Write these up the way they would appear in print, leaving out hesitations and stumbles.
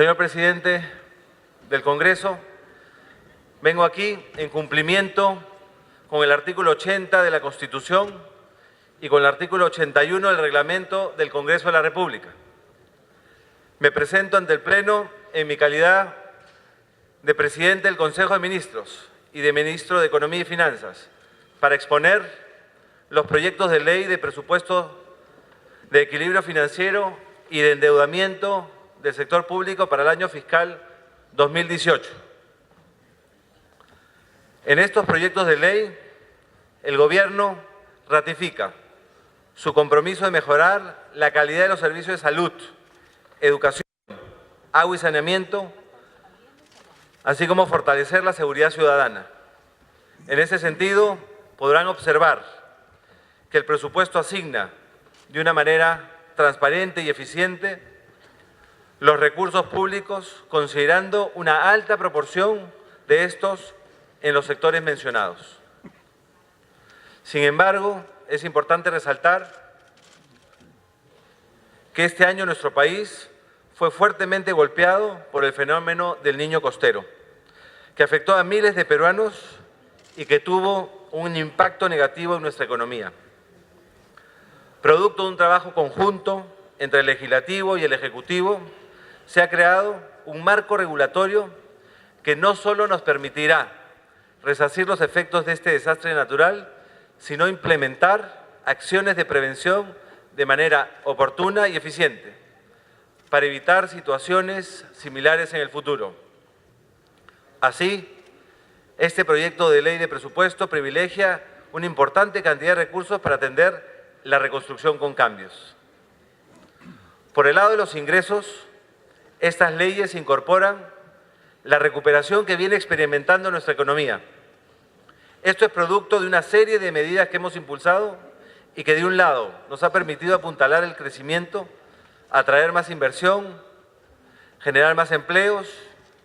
Señor presidente del Congreso, vengo aquí en cumplimiento con el artículo 80 de la Constitución y con el artículo 81 del Reglamento del Congreso de la República. Me presento ante el Pleno en mi calidad de presidente del Consejo de Ministros y de ministro de Economía y Finanzas para exponer los proyectos de ley de presupuesto de equilibrio financiero y de endeudamiento del sector público para el año fiscal 2018. En estos proyectos de ley, el Gobierno ratifica su compromiso de mejorar la calidad de los servicios de salud, educación, agua y saneamiento, así como fortalecer la seguridad ciudadana. En ese sentido, podrán observar que el presupuesto asigna de una manera transparente y eficiente los recursos públicos, considerando una alta proporción de estos en los sectores mencionados. Sin embargo, es importante resaltar que este año nuestro país fue fuertemente golpeado por el fenómeno del Niño Costero, que afectó a miles de peruanos y que tuvo un impacto negativo en nuestra economía. Producto de un trabajo conjunto entre el Legislativo y el Ejecutivo, se ha creado un marco regulatorio que no solo nos permitirá resarcir los efectos de este desastre natural, sino implementar acciones de prevención de manera oportuna y eficiente para evitar situaciones similares en el futuro. Así, este proyecto de ley de presupuesto privilegia una importante cantidad de recursos para atender la reconstrucción con cambios. Por el lado de los ingresos, estas leyes incorporan la recuperación que viene experimentando nuestra economía. Esto es producto de una serie de medidas que hemos impulsado y que de un lado nos ha permitido apuntalar el crecimiento, atraer más inversión, generar más empleos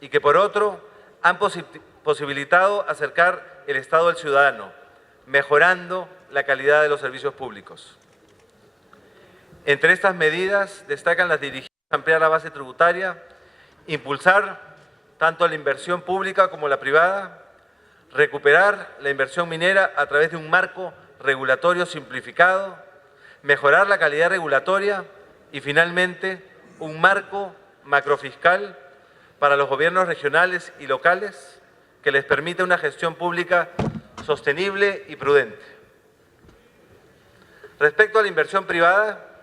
y que por otro han posibilitado acercar el Estado al ciudadano, mejorando la calidad de los servicios públicos. Entre estas medidas destacan las dirigidas a ampliar la base tributaria, impulsar tanto la inversión pública como la privada, recuperar la inversión minera a través de un marco regulatorio simplificado, mejorar la calidad regulatoria y finalmente un marco macrofiscal para los gobiernos regionales y locales que les permita una gestión pública sostenible y prudente. Respecto a la inversión privada,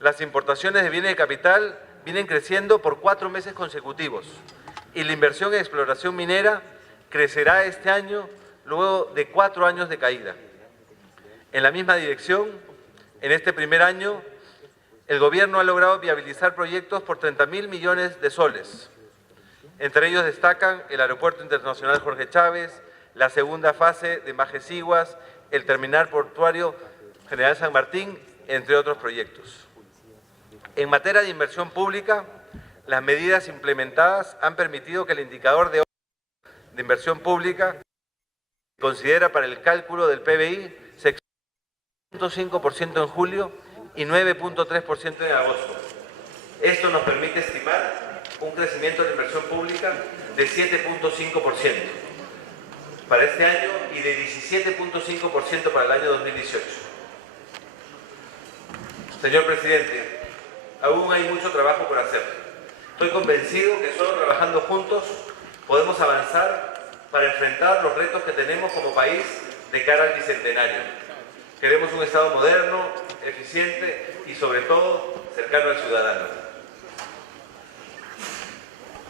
las importaciones de bienes de capital vienen creciendo por 4 meses consecutivos y la inversión en exploración minera crecerá este año luego de 4 años de caída. En la misma dirección, en este primer año, el Gobierno ha logrado viabilizar proyectos por 30.000 millones de soles. Entre ellos destacan el Aeropuerto Internacional Jorge Chávez, la segunda fase de Majesiguas, el Terminal Portuario General San Martín, entre otros proyectos. En materia de inversión pública, las medidas implementadas han permitido que el indicador de inversión pública que considera para el cálculo del PBI se extienda 0.5% en julio y 9.3% en agosto. Esto nos permite estimar un crecimiento de la inversión pública de 7.5% para este año y de 17.5% para el año 2018. Señor presidente, aún hay mucho trabajo por hacer. Estoy convencido que solo trabajando juntos podemos avanzar para enfrentar los retos que tenemos como país de cara al bicentenario. Queremos un Estado moderno, eficiente y sobre todo cercano al ciudadano.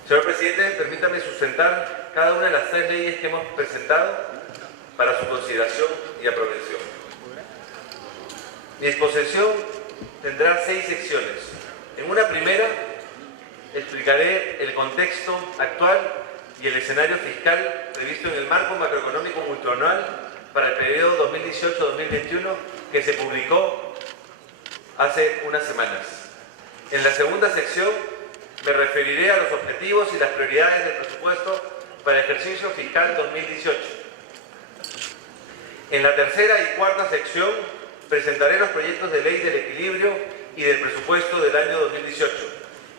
Señor presidente, permítame sustentar cada una de las 3 leyes que hemos presentado para su consideración y aprobación. Mi exposición tendrá 6 secciones. En una primera explicaré el contexto actual y el escenario fiscal previsto en el marco macroeconómico multianual para el periodo 2018-2021 que se publicó hace unas semanas. En la segunda sección me referiré a los objetivos y las prioridades del presupuesto para el ejercicio fiscal 2018. En la tercera y cuarta sección presentaré los proyectos de ley del equilibrio y del presupuesto del año 2018.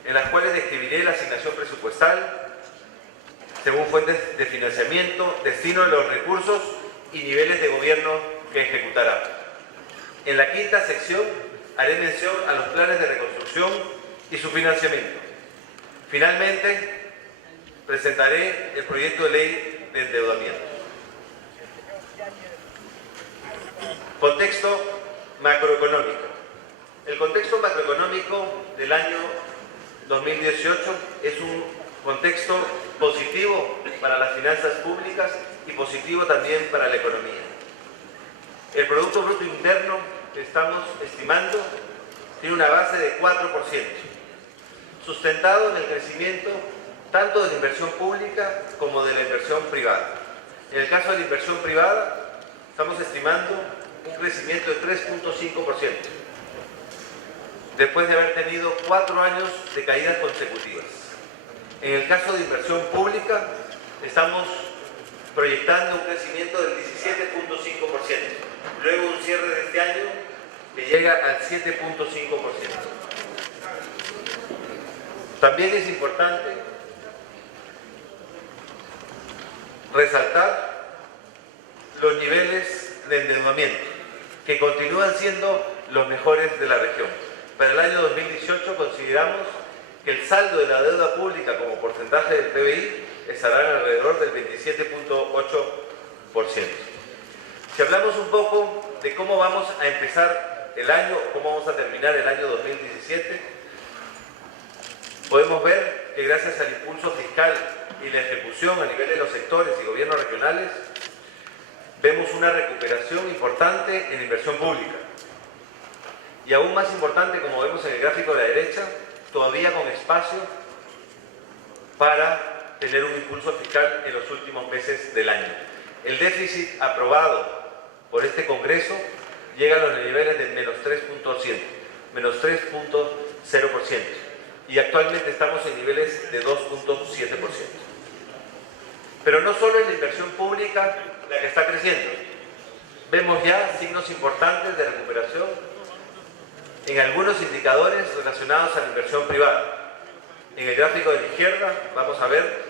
en las cuales describiré la asignación presupuestal según fuentes de financiamiento, destino de los recursos y niveles de gobierno que ejecutará. En la quinta sección haré mención a los planes de reconstrucción y su financiamiento. Finalmente, presentaré el proyecto de ley de endeudamiento. Contexto macroeconómico. El contexto macroeconómico del año 2018 es un contexto positivo para las finanzas públicas y positivo también para la economía. El Producto Bruto Interno que estamos estimando tiene una base de 4%, sustentado en el crecimiento tanto de la inversión pública como de la inversión privada. En el caso de la inversión privada, estamos estimando un crecimiento de 3.5%, después de haber tenido 4 años de caídas consecutivas. En el caso de inversión pública, estamos proyectando un crecimiento del 17.5%, luego un cierre de este año que llega al 7.5%. También es importante resaltar los niveles de endeudamiento, que continúan siendo los mejores de la región. Para el año 2018 consideramos que el saldo de la deuda pública como porcentaje del PBI estará alrededor del 27.8%. Si hablamos un poco de cómo vamos a empezar el año, cómo vamos a terminar el año 2017, podemos ver que gracias al impulso fiscal y la ejecución a nivel de los sectores y gobiernos regionales, vemos una recuperación importante en inversión pública. Y aún más importante, como vemos en el gráfico de la derecha, todavía con espacio para tener un impulso fiscal en los últimos meses del año. El déficit aprobado por este Congreso llega a los niveles de menos 3.0%, y actualmente estamos en niveles de 2.7%. Pero no solo es la inversión pública la que está creciendo. Vemos ya signos importantes de recuperación en algunos indicadores relacionados a la inversión privada. En el gráfico de la izquierda vamos a ver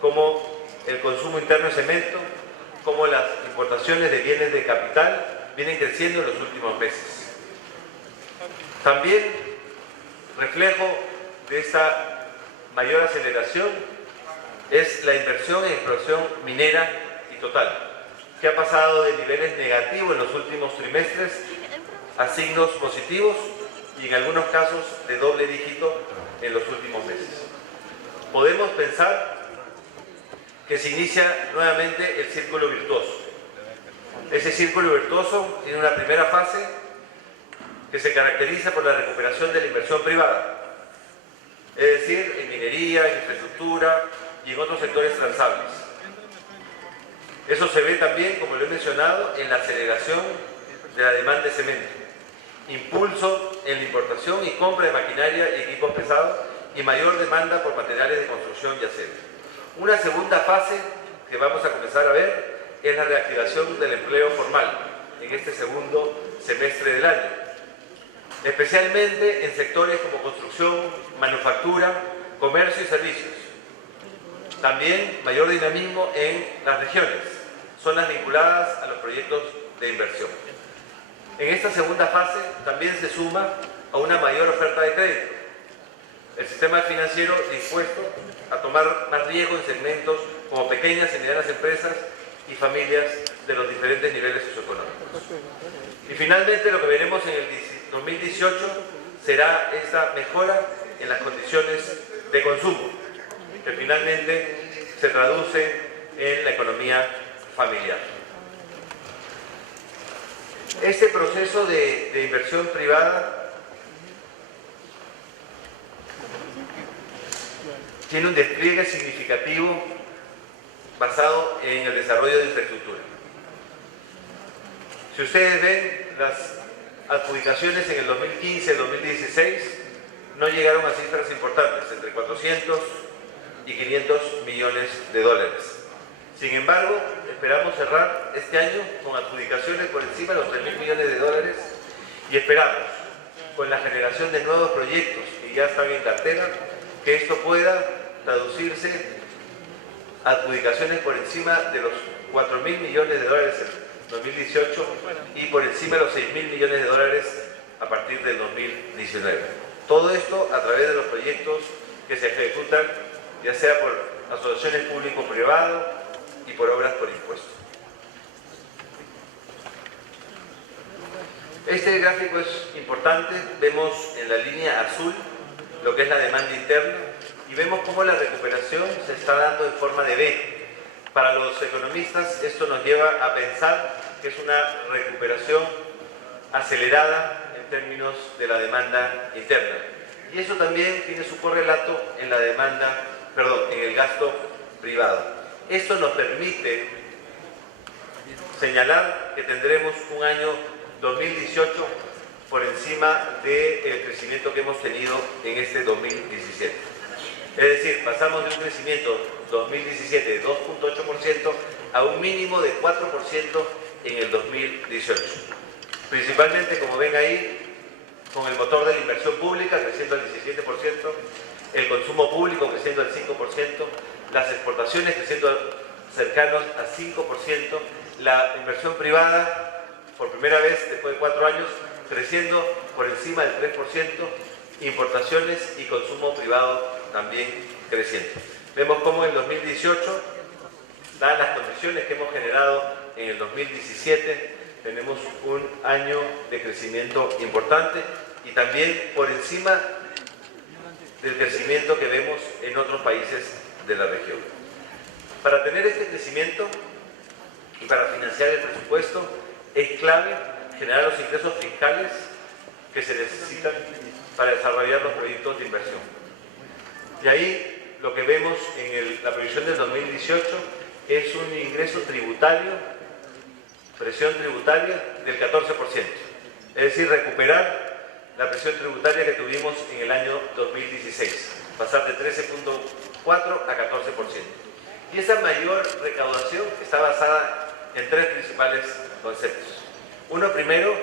cómo el consumo interno de cemento, cómo las importaciones de bienes de capital vienen creciendo en los últimos meses. También reflejo de esta mayor aceleración es la inversión en exploración minera y total, que ha pasado de niveles negativos en los últimos trimestres a signos positivos y en algunos casos de doble dígito en los últimos meses. Podemos pensar que se inicia nuevamente el círculo virtuoso. Ese círculo virtuoso tiene una primera fase que se caracteriza por la recuperación de la inversión privada, es decir, en minería, en infraestructura y en otros sectores transables. Eso se ve también, como lo he mencionado, en la aceleración de la demanda de cemento, impulso en la importación y compra de maquinaria y equipos pesados y mayor demanda por materiales de construcción y acero. Una segunda fase que vamos a comenzar a ver es la reactivación del empleo formal en este segundo semestre del año, especialmente en sectores como construcción, manufactura, comercio y servicios. También mayor dinamismo en las regiones, zonas vinculadas a los proyectos de inversión. En esta segunda fase también se suma a una mayor oferta de crédito. El sistema financiero dispuesto a tomar más riesgo en segmentos como pequeñas y medianas empresas y familias de los diferentes niveles socioeconómicos. Y finalmente lo que veremos en el 2018 será esta mejora en las condiciones de consumo, que finalmente se traduce en la economía familiar. Este proceso de inversión privada tiene un despliegue significativo basado en el desarrollo de infraestructura. Si ustedes ven, las adjudicaciones en el 2015-2016 no llegaron a cifras importantes, entre 400 y 500 millones de dólares. Sin embargo, esperamos cerrar este año con adjudicaciones por encima de los 3.000 millones de dólares y esperamos, con la generación de nuevos proyectos que ya están en cartera, que esto pueda traducirse a adjudicaciones por encima de los 4.000 millones de dólares en 2018 y por encima de los 6.000 millones de dólares a partir del 2019. Todo esto a través de los proyectos que se ejecutan, ya sea por asociaciones público-privadas y por obras por impuesto. Este gráfico es importante. Vemos en la línea azul lo que es la demanda interna y vemos cómo la recuperación se está dando en forma de V. Para los economistas esto nos lleva a pensar que es una recuperación acelerada en términos de la demanda interna. Y eso también tiene su correlato en la demanda, en el gasto privado. Esto nos permite señalar que tendremos un año 2018 por encima del crecimiento que hemos tenido en este 2017. Es decir, pasamos de un crecimiento 2017 de 2.8% a un mínimo de 4% en el 2018. Principalmente, como ven ahí, con el motor de la inversión pública creciendo al 17%, el consumo público creciendo al 5%, las exportaciones creciendo cercanos a 5%, la inversión privada por primera vez después de 4 años creciendo por encima del 3%, importaciones y consumo privado también creciendo. Vemos cómo en 2018, dadas las condiciones que hemos generado en el 2017, tenemos un año de crecimiento importante y también por encima del crecimiento que vemos en otros países de la región. Para tener este crecimiento y para financiar el presupuesto, es clave generar los ingresos fiscales que se necesitan para desarrollar los proyectos de inversión. Y ahí lo que vemos en la previsión del 2018 es un ingreso tributario, presión tributaria del 14%. Es decir, recuperar la presión tributaria que tuvimos en el año 2016, pasar de 13.4 a 14%. Y esa mayor recaudación está basada en 3 principales conceptos. Uno, primero,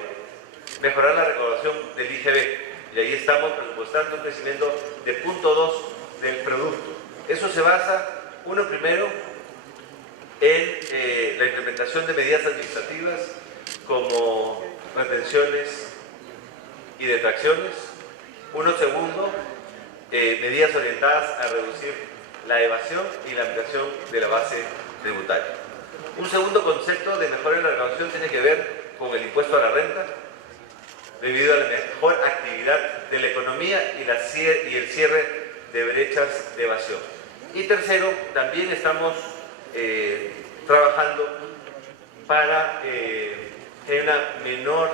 mejorar la recaudación del IGB, y ahí estamos presupuestando un crecimiento de 0.2 del producto. Eso se basa, uno, primero, en la implementación de medidas administrativas como retenciones y detracciones. Uno, segundo, medidas orientadas a reducir la evasión y la ampliación de la base tributaria. Un segundo concepto de mejora en la recaudación tiene que ver con el impuesto a la renta, debido a la mejor actividad de la economía y el cierre de brechas de evasión. Y tercero, también estamos trabajando para tener una menor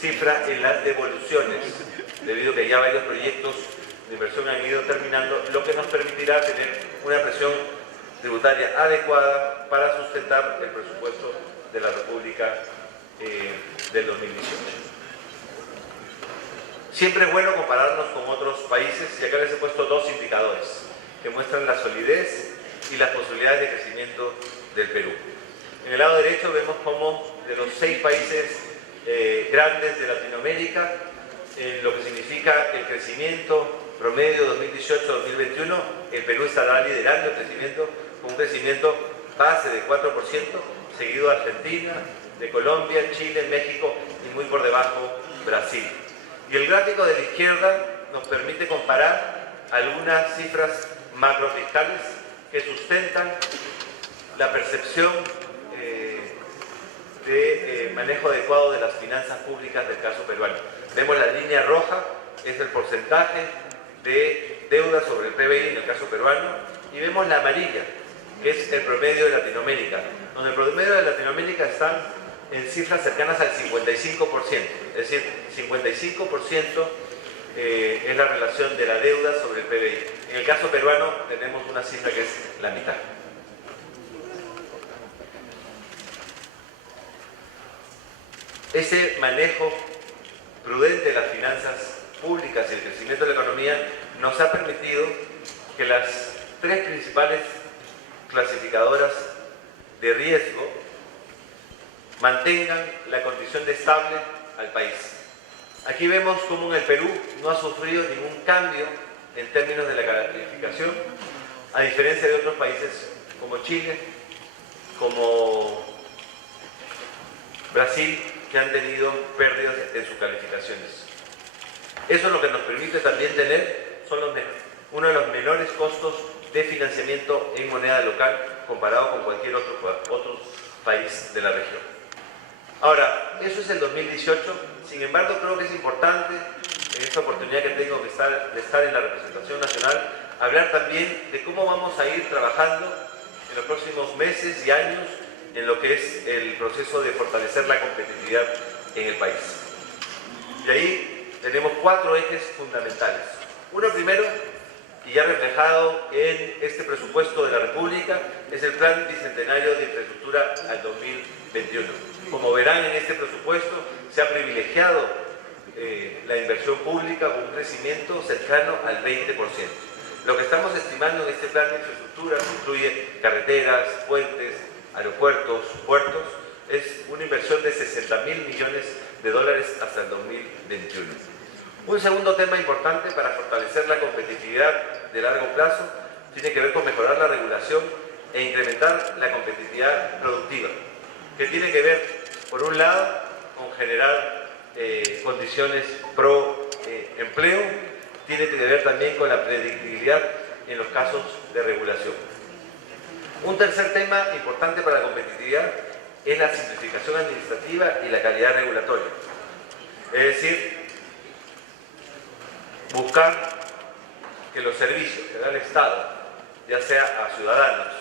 cifra en las devoluciones, debido a que ya varios proyectos de inversión han ido terminando, lo que nos permitirá tener una presión tributaria adecuada para sustentar el presupuesto de la República del 2018. Siempre es bueno compararnos con otros países y acá les he puesto 2 indicadores que muestran la solidez y las posibilidades de crecimiento del Perú. En el lado derecho vemos cómo de los 6 países grandes de Latinoamérica, lo que significa el crecimiento promedio 2018-2021, el Perú estará liderando el crecimiento con un crecimiento base de 4%, seguido de Argentina, de Colombia, Chile, México y muy por debajo Brasil. Y el gráfico de la izquierda nos permite comparar algunas cifras macrofiscales que sustentan la percepción de manejo adecuado de las finanzas públicas del caso peruano. Vemos la línea roja, es el porcentaje de deuda sobre el PBI en el caso peruano, y vemos la amarilla, que es el promedio de Latinoamérica, donde el promedio de Latinoamérica está en cifras cercanas al 55%, es decir, 55% es la relación de la deuda sobre el PBI. En el caso peruano tenemos una cifra que es la mitad. Ese manejo prudente de las finanzas públicas y el crecimiento de la economía nos ha permitido que las 3 principales clasificadoras de riesgo mantengan la condición de estable al país. Aquí vemos cómo en el Perú no ha sufrido ningún cambio en términos de la calificación, a diferencia de otros países como Chile, como Brasil, que han tenido pérdidas en sus calificaciones. Eso es lo que nos permite también tener uno de los menores costos de financiamiento en moneda local comparado con cualquier otro país de la región. Ahora, eso es el 2018, sin embargo creo que es importante, en esta oportunidad que tengo de estar en la representación nacional, hablar también de cómo vamos a ir trabajando en los próximos meses y años en lo que es el proceso de fortalecer la competitividad en el país. Y ahí tenemos 4 ejes fundamentales. Uno primero, y ya reflejado en este presupuesto de la República, es el Plan Bicentenario de Infraestructura al 2021. Como verán, en este presupuesto se ha privilegiado la inversión pública con un crecimiento cercano al 20%. Lo que estamos estimando en este plan de infraestructura, que incluye carreteras, puentes, aeropuertos, puertos, es una inversión de 60.000 millones de dólares hasta el 2021. Un segundo tema importante para fortalecer la competitividad de largo plazo tiene que ver con mejorar la regulación e incrementar la competitividad productiva, que tiene que ver, por un lado, con generar condiciones pro empleo, tiene que ver también con la predictibilidad en los casos de regulación. Un tercer tema importante para la competitividad es la simplificación administrativa y la calidad regulatoria. Es decir, buscar que los servicios que da el Estado, ya sea a ciudadanos,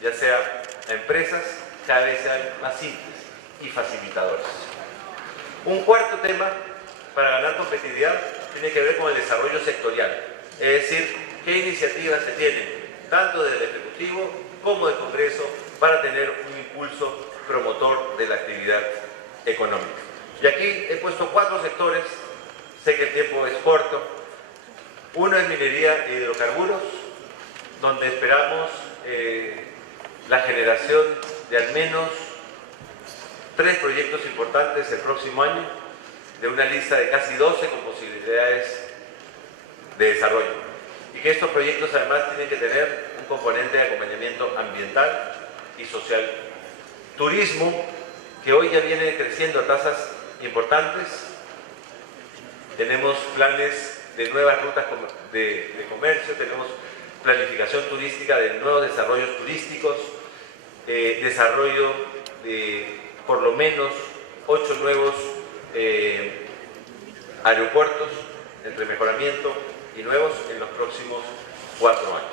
ya sea a empresas, cada vez sean más simples y facilitadores. Un cuarto tema para ganar competitividad tiene que ver con el desarrollo sectorial, es decir, qué iniciativas se tienen, tanto del Ejecutivo como del Congreso, para tener un impulso promotor de la actividad económica. Y aquí he puesto 4 sectores, sé que el tiempo es corto. Uno es minería e hidrocarburos, donde esperamos la generación de al menos 3 proyectos importantes el próximo año, de una lista de casi 12 con posibilidades de desarrollo. Y que estos proyectos además tienen que tener un componente de acompañamiento ambiental y social. Turismo, que hoy ya viene creciendo a tasas importantes. Tenemos planes de nuevas rutas de comercio, tenemos planificación turística de nuevos desarrollos turísticos, desarrollo de por lo menos 8 nuevos aeropuertos entre mejoramiento y nuevos en los próximos 4 años.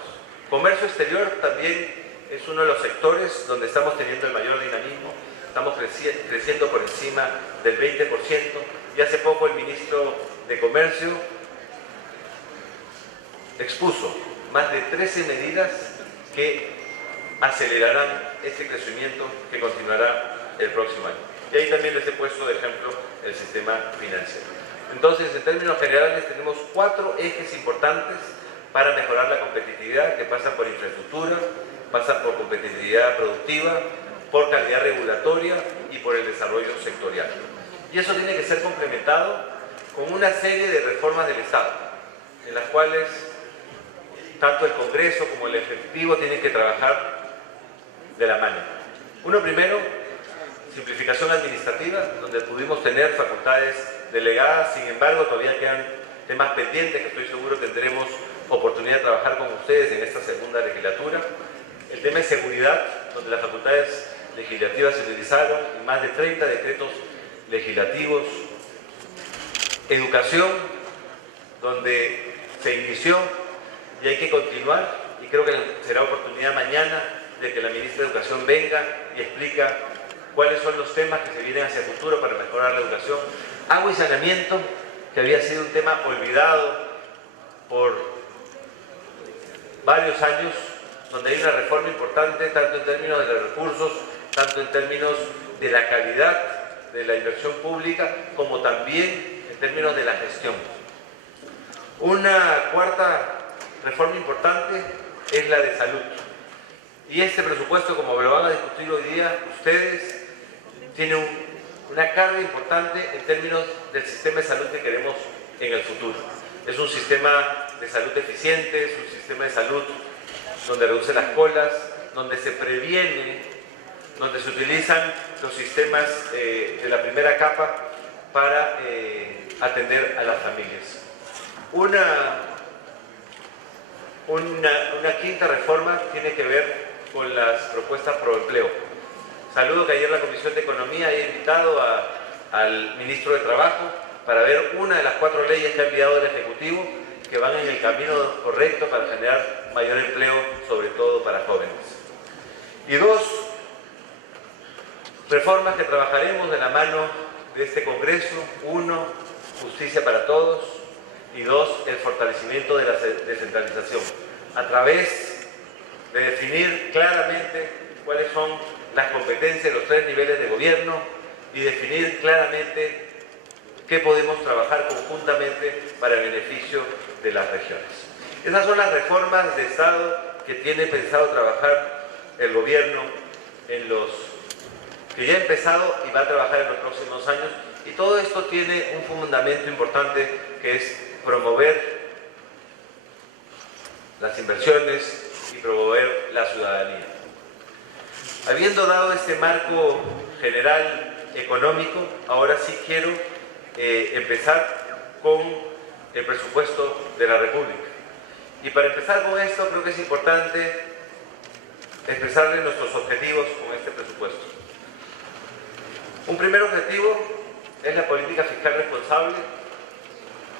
Comercio exterior también es uno de los sectores donde estamos teniendo el mayor dinamismo, estamos creciendo por encima del 20%, y hace poco el ministro de Comercio expuso más de 13 medidas que acelerarán este crecimiento que continuará el próximo año. Y ahí también les he puesto de ejemplo el sistema financiero. Entonces, en términos generales, tenemos 4 ejes importantes para mejorar la competitividad, que pasan por infraestructura, pasan por competitividad productiva, por calidad regulatoria y por el desarrollo sectorial. Y eso tiene que ser complementado con una serie de reformas del Estado, en las cuales tanto el Congreso como el Ejecutivo tienen que trabajar de la mano. Uno primero, simplificación administrativa, donde pudimos tener facultades delegadas, sin embargo todavía quedan temas pendientes que estoy seguro tendremos oportunidad de trabajar con ustedes en esta segunda legislatura. El tema de seguridad, donde las facultades legislativas se utilizaron en más de 30 decretos legislativos. Educación, donde se inició y hay que continuar, y creo que será oportunidad mañana de que la ministra de Educación venga y explica cuáles son los temas que se vienen hacia el futuro para mejorar la educación. Agua y saneamiento, que había sido un tema olvidado por varios años, donde hay una reforma importante, tanto en términos de los recursos, tanto en términos de la calidad de la inversión pública, como también en términos de la gestión. Una cuarta reforma importante es la de salud. Y este presupuesto, como me lo van a discutir hoy día ustedes, tiene una carga importante en términos del sistema de salud que queremos en el futuro. Es un sistema de salud eficientes, un sistema de salud donde reduce las colas, donde se previene, donde se utilizan los sistemas de la primera capa para atender a las familias. Una quinta reforma tiene que ver con las propuestas pro empleo. Saludo que ayer la Comisión de Economía haya invitado al Ministro de Trabajo para ver una de las 4 leyes que ha enviado el Ejecutivo que van en el camino correcto para generar mayor empleo, sobre todo para jóvenes. Y 2 reformas que trabajaremos de la mano de este Congreso. 1, justicia para todos, y 2, el fortalecimiento de la descentralización, a través de definir claramente cuáles son las competencias de los 3 niveles de gobierno y definir claramente qué podemos trabajar conjuntamente para el beneficio de las regiones. Esas son las reformas de Estado que tiene pensado trabajar el gobierno que ya ha empezado y va a trabajar en los próximos años, y todo esto tiene un fundamento importante que es promover las inversiones y promover la ciudadanía. Habiendo dado este marco general económico, ahora sí quiero empezar con el presupuesto de la República. Y para empezar con esto, creo que es importante expresarles nuestros objetivos con este presupuesto. Un primer objetivo es la política fiscal responsable,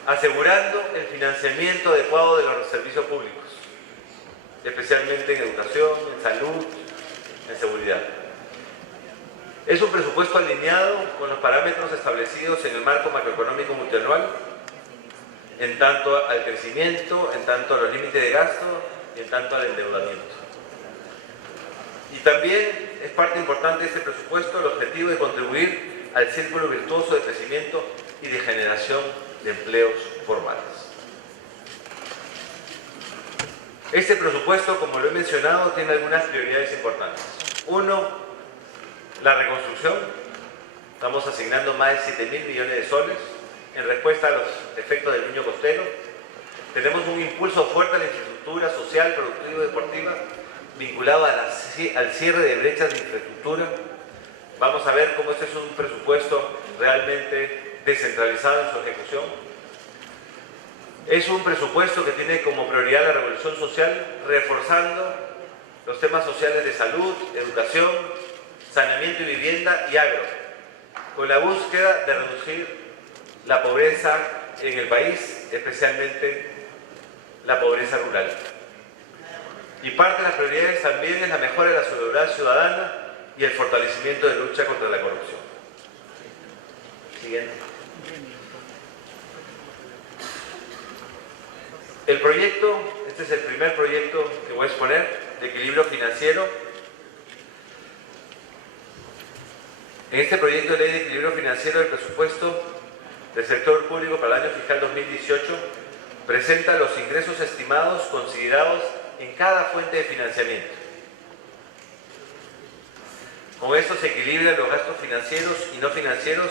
asegurando el financiamiento adecuado de los servicios públicos, especialmente en educación, en salud, en seguridad. Es un presupuesto alineado con los parámetros establecidos en el marco macroeconómico multianual, en tanto al crecimiento, en tanto a los límites de gasto y en tanto al endeudamiento. Y también es parte importante de este presupuesto el objetivo de contribuir al círculo virtuoso de crecimiento y de generación de empleos formales. Este presupuesto, como lo he mencionado, tiene algunas prioridades importantes. 1, la reconstrucción. Estamos asignando más de 7.000 millones de soles en respuesta a los efectos del Niño Costero. Tenemos un impulso fuerte a la infraestructura social, productiva y deportiva, vinculado al cierre de brechas de infraestructura. Vamos a ver cómo este es un presupuesto realmente descentralizado en su ejecución. Es un presupuesto que tiene como prioridad la revolución social, reforzando los temas sociales de salud, educación, saneamiento y vivienda y agro, con la búsqueda de reducir la pobreza en el país, especialmente la pobreza rural. Y parte de las prioridades también es la mejora de la seguridad ciudadana y el fortalecimiento de lucha contra la corrupción. Siguiente. El proyecto, este es el primer proyecto que voy a exponer, de equilibrio financiero. En este proyecto de ley de equilibrio financiero del presupuesto del sector público para el año fiscal 2018 presenta los ingresos estimados considerados en cada fuente de financiamiento. Con esto se equilibran los gastos financieros y no financieros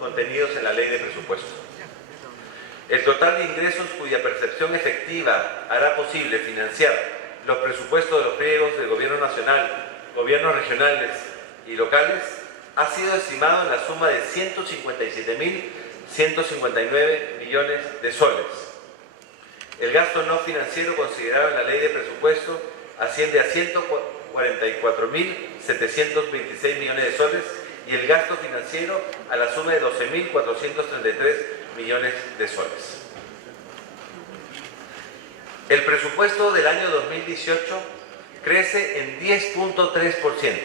contenidos en la ley de presupuesto. El total de ingresos cuya percepción efectiva hará posible financiar los presupuestos de los pliegos del Gobierno Nacional, gobiernos regionales y locales ha sido estimado en la suma de 157.159 millones de soles. El gasto no financiero considerado en la ley de presupuesto asciende a 144.726 millones de soles y el gasto financiero a la suma de 12.433 millones de soles. El presupuesto del año 2018 crece en 10.3%,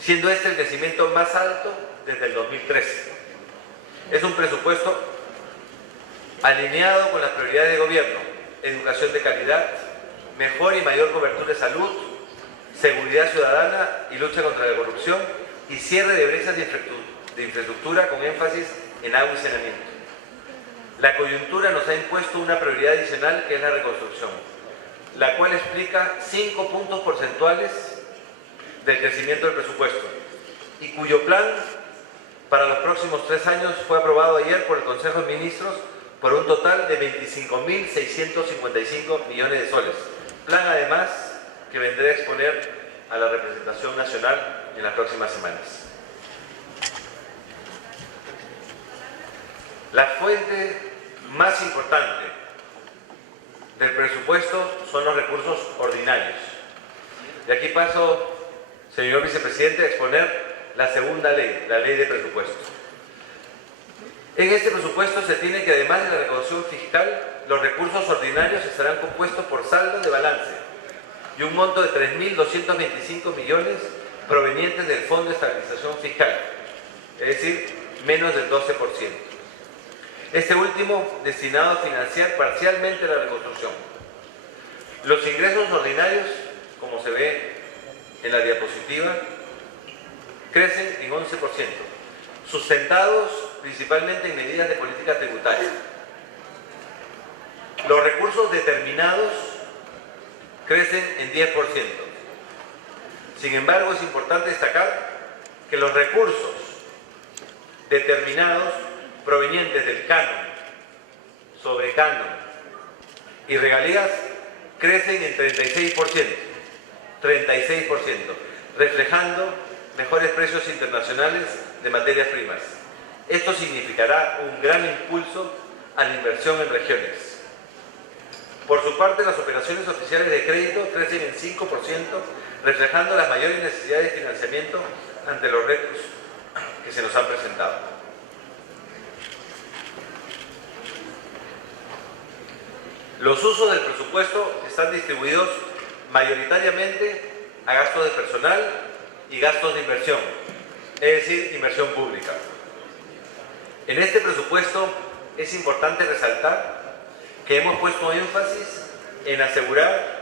siendo este el crecimiento más alto desde el 2013. Es un presupuesto alineado con las prioridades de gobierno: educación de calidad, mejor y mayor cobertura de salud, seguridad ciudadana y lucha contra la corrupción, y cierre de brechas de infraestructura con énfasis en agua y saneamiento. La coyuntura nos ha impuesto una prioridad adicional, que es la reconstrucción, la cual explica 5 puntos porcentuales del crecimiento del presupuesto y cuyo plan para los próximos 3 años fue aprobado ayer por el Consejo de Ministros por un total de 25.655 millones de soles. Plan además que vendré a exponer a la representación nacional en las próximas semanas. La fuente más importante del presupuesto son los recursos ordinarios. Y aquí paso, señor vicepresidente, a exponer la segunda ley, la ley de presupuesto. En este presupuesto se tiene que, además de la recaudación fiscal, los recursos ordinarios estarán compuestos por saldo de balance y un monto de 3.225 millones provenientes del Fondo de Estabilización Fiscal, es decir, menos del 12%. Este último destinado a financiar parcialmente la reconstrucción. Los ingresos ordinarios, como se ve en la diapositiva, crecen en 11%, sustentados principalmente en medidas de política tributaria. Los recursos determinados crecen en 10%. Sin embargo, es importante destacar que los recursos determinados provenientes del canon, sobrecanon y regalías crecen en 36%, reflejando mejores precios internacionales de materias primas. Esto significará un gran impulso a la inversión en regiones. Por su parte, las operaciones oficiales de crédito crecen en 5%, reflejando las mayores necesidades de financiamiento ante los retos que se nos han presentado. Los usos del presupuesto están distribuidos mayoritariamente a gastos de personal y gastos de inversión, es decir, inversión pública. En este presupuesto es importante resaltar que hemos puesto énfasis en asegurar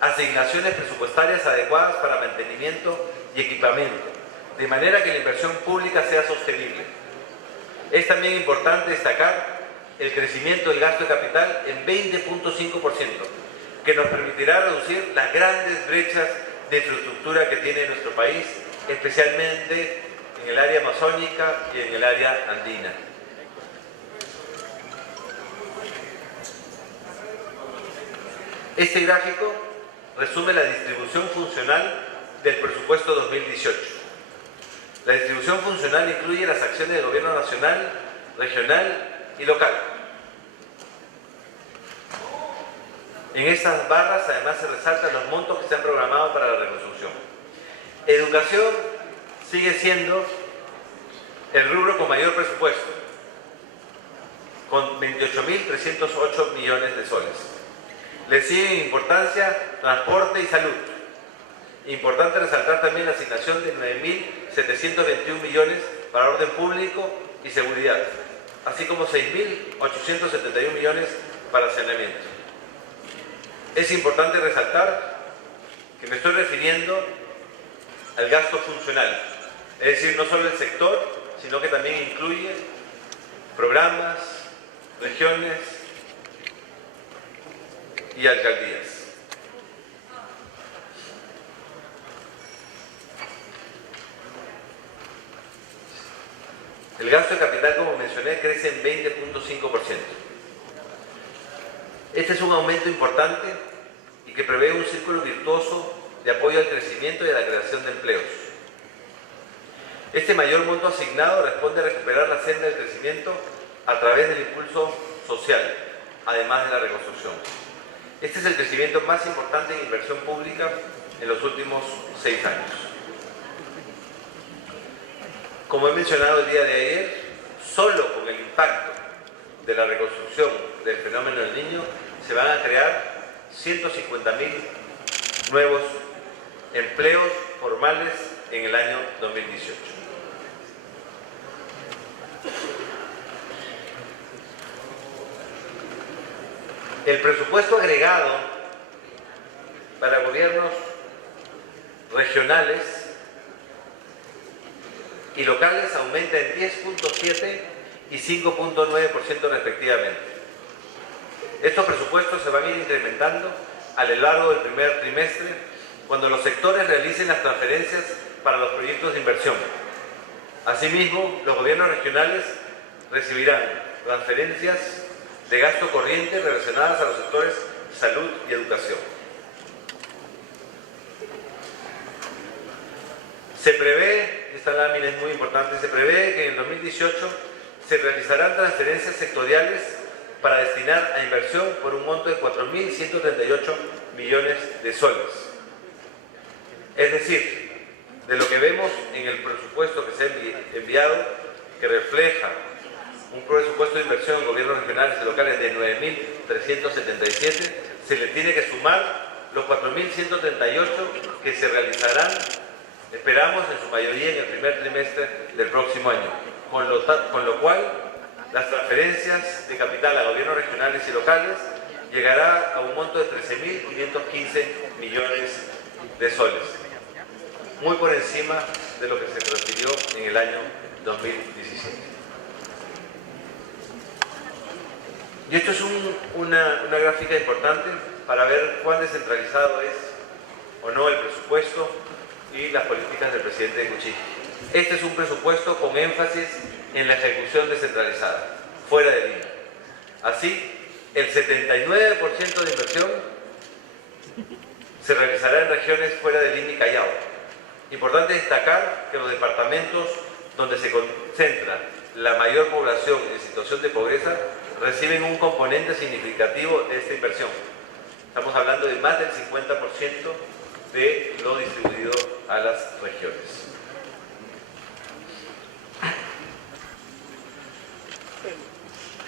asignaciones presupuestarias adecuadas para mantenimiento y equipamiento, de manera que la inversión pública sea sostenible. Es también importante destacar el crecimiento del gasto de capital en 20.5%, que nos permitirá reducir las grandes brechas de infraestructura que tiene nuestro país, especialmente en el área amazónica y en el área andina. Este gráfico resume la distribución funcional del presupuesto 2018. La distribución funcional incluye las acciones del gobierno nacional, regional y local. En estas barras además se resaltan los montos que se han programado para la reconstrucción. Educación sigue siendo el rubro con mayor presupuesto, con 28.308 millones de soles. Le sigue en importancia transporte y salud. Importante resaltar también la asignación de 9.721 millones para orden público y seguridad, así como 6.871 millones para saneamiento. Es importante resaltar que me estoy refiriendo al gasto funcional, es decir, no solo el sector, sino que también incluye programas, regiones y alcaldías. El gasto de capital, como mencioné, crece en 20.5%. Este es un aumento importante y que prevé un círculo virtuoso de apoyo al crecimiento y a la creación de empleos. Este mayor monto asignado responde a recuperar la senda del crecimiento a través del impulso social, además de la reconstrucción. Este es el crecimiento más importante en inversión pública en los últimos 6 años. Como he mencionado el día de ayer, solo con el impacto de la reconstrucción del fenómeno del Niño se van a crear 150.000 nuevos empleos formales en el año 2018. El presupuesto agregado para gobiernos regionales y locales aumenta en 10.7 y 5.9% respectivamente. Estos presupuestos se van a ir incrementando a lo largo del primer trimestre cuando los sectores realicen las transferencias para los proyectos de inversión. Asimismo, los gobiernos regionales recibirán transferencias de gasto corriente relacionadas a los sectores salud y educación. Se prevé, esta lámina es muy importante, se prevé que en el 2018 se realizarán transferencias sectoriales para destinar a inversión por un monto de 4.138 millones de soles. Es decir, de lo que vemos en el presupuesto que se ha enviado, que refleja un presupuesto de inversión en gobiernos regionales y locales de 9.377, se le tiene que sumar los 4.138 que se realizarán, esperamos, en su mayoría en el primer trimestre del próximo año, con lo cual las transferencias de capital a gobiernos regionales y locales llegará a un monto de 13.515 millones de soles, muy por encima de lo que se transfirió en el año 2017. Y esto es una gráfica importante para ver cuán descentralizado es o no el presupuesto y las políticas del presidente de Kuczynski. Este es un presupuesto con énfasis en la ejecución descentralizada, fuera de línea. Así, el 79% de inversión se realizará en regiones fuera de Lima y Callao. Importante destacar que los departamentos donde se concentra la mayor población en situación de pobreza reciben un componente significativo de esta inversión. Estamos hablando de más del 50% de lo distribuido a las regiones.